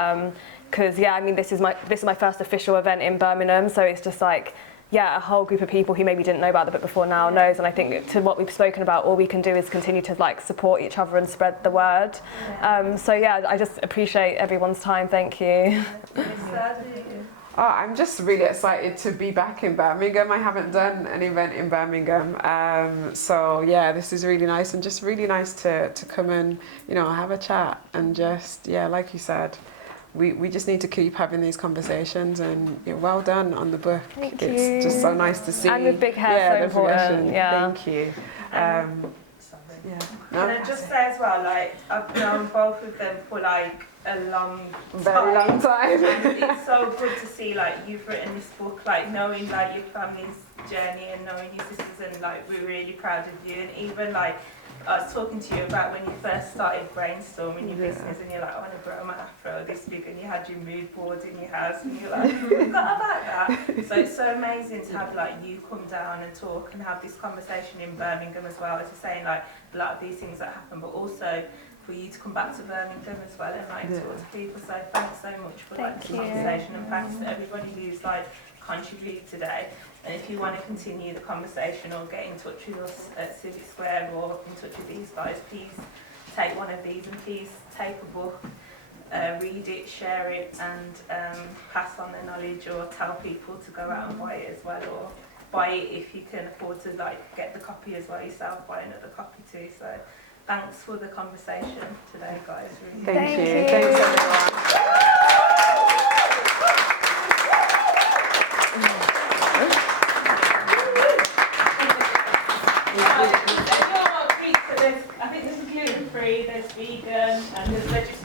Because yeah, I mean, this is my first official event in Birmingham, so it's just like, yeah, a whole group of people who maybe didn't know about the book before now knows. And I think to what we've spoken about, all we can do is continue to like support each other and spread the word. So yeah, I just appreciate everyone's time. Thank you. Oh, I'm just really excited to be back in Birmingham. I haven't done an event in Birmingham, so yeah, this is really nice, and just really nice to come and, you know, have a chat and just, yeah, like you said, we just need to keep having these conversations. And yeah, well done on the book. Thank it's you. Just so nice to see. And with Big Hair, so important. Yeah. Thank you. Can I just say as well, like, I've known both of them for like a very long time. And it's so good to see like you've written this book, like knowing like your family's journey and knowing your sisters, and like we're really proud of you. And even like I was talking to you about when you first started brainstorming your business, and you're like, I want to grow my afro this big, and you had your mood board in your house, and you're like, forgot about that. So it's so amazing to have like you come down and talk and have this conversation in Birmingham as well, as you're saying, like a lot of these things that happen, but also for you to come back to Birmingham as well and like talk to people. So thanks so much for like the conversation, and thanks to everybody who's like contributed today. And if you want to continue the conversation or get in touch with us at Civic Square or in touch with these guys, please take one of these, and please take a book, read it, share it, and pass on the knowledge, or tell people to go out and buy it as well, or buy it if you can afford to like get the copy as well yourself, buy another copy too. So thanks for the conversation today, guys. Really. Thank you. Thanks everyone. I think there's gluten-free, there's vegan, and there's vegetarian.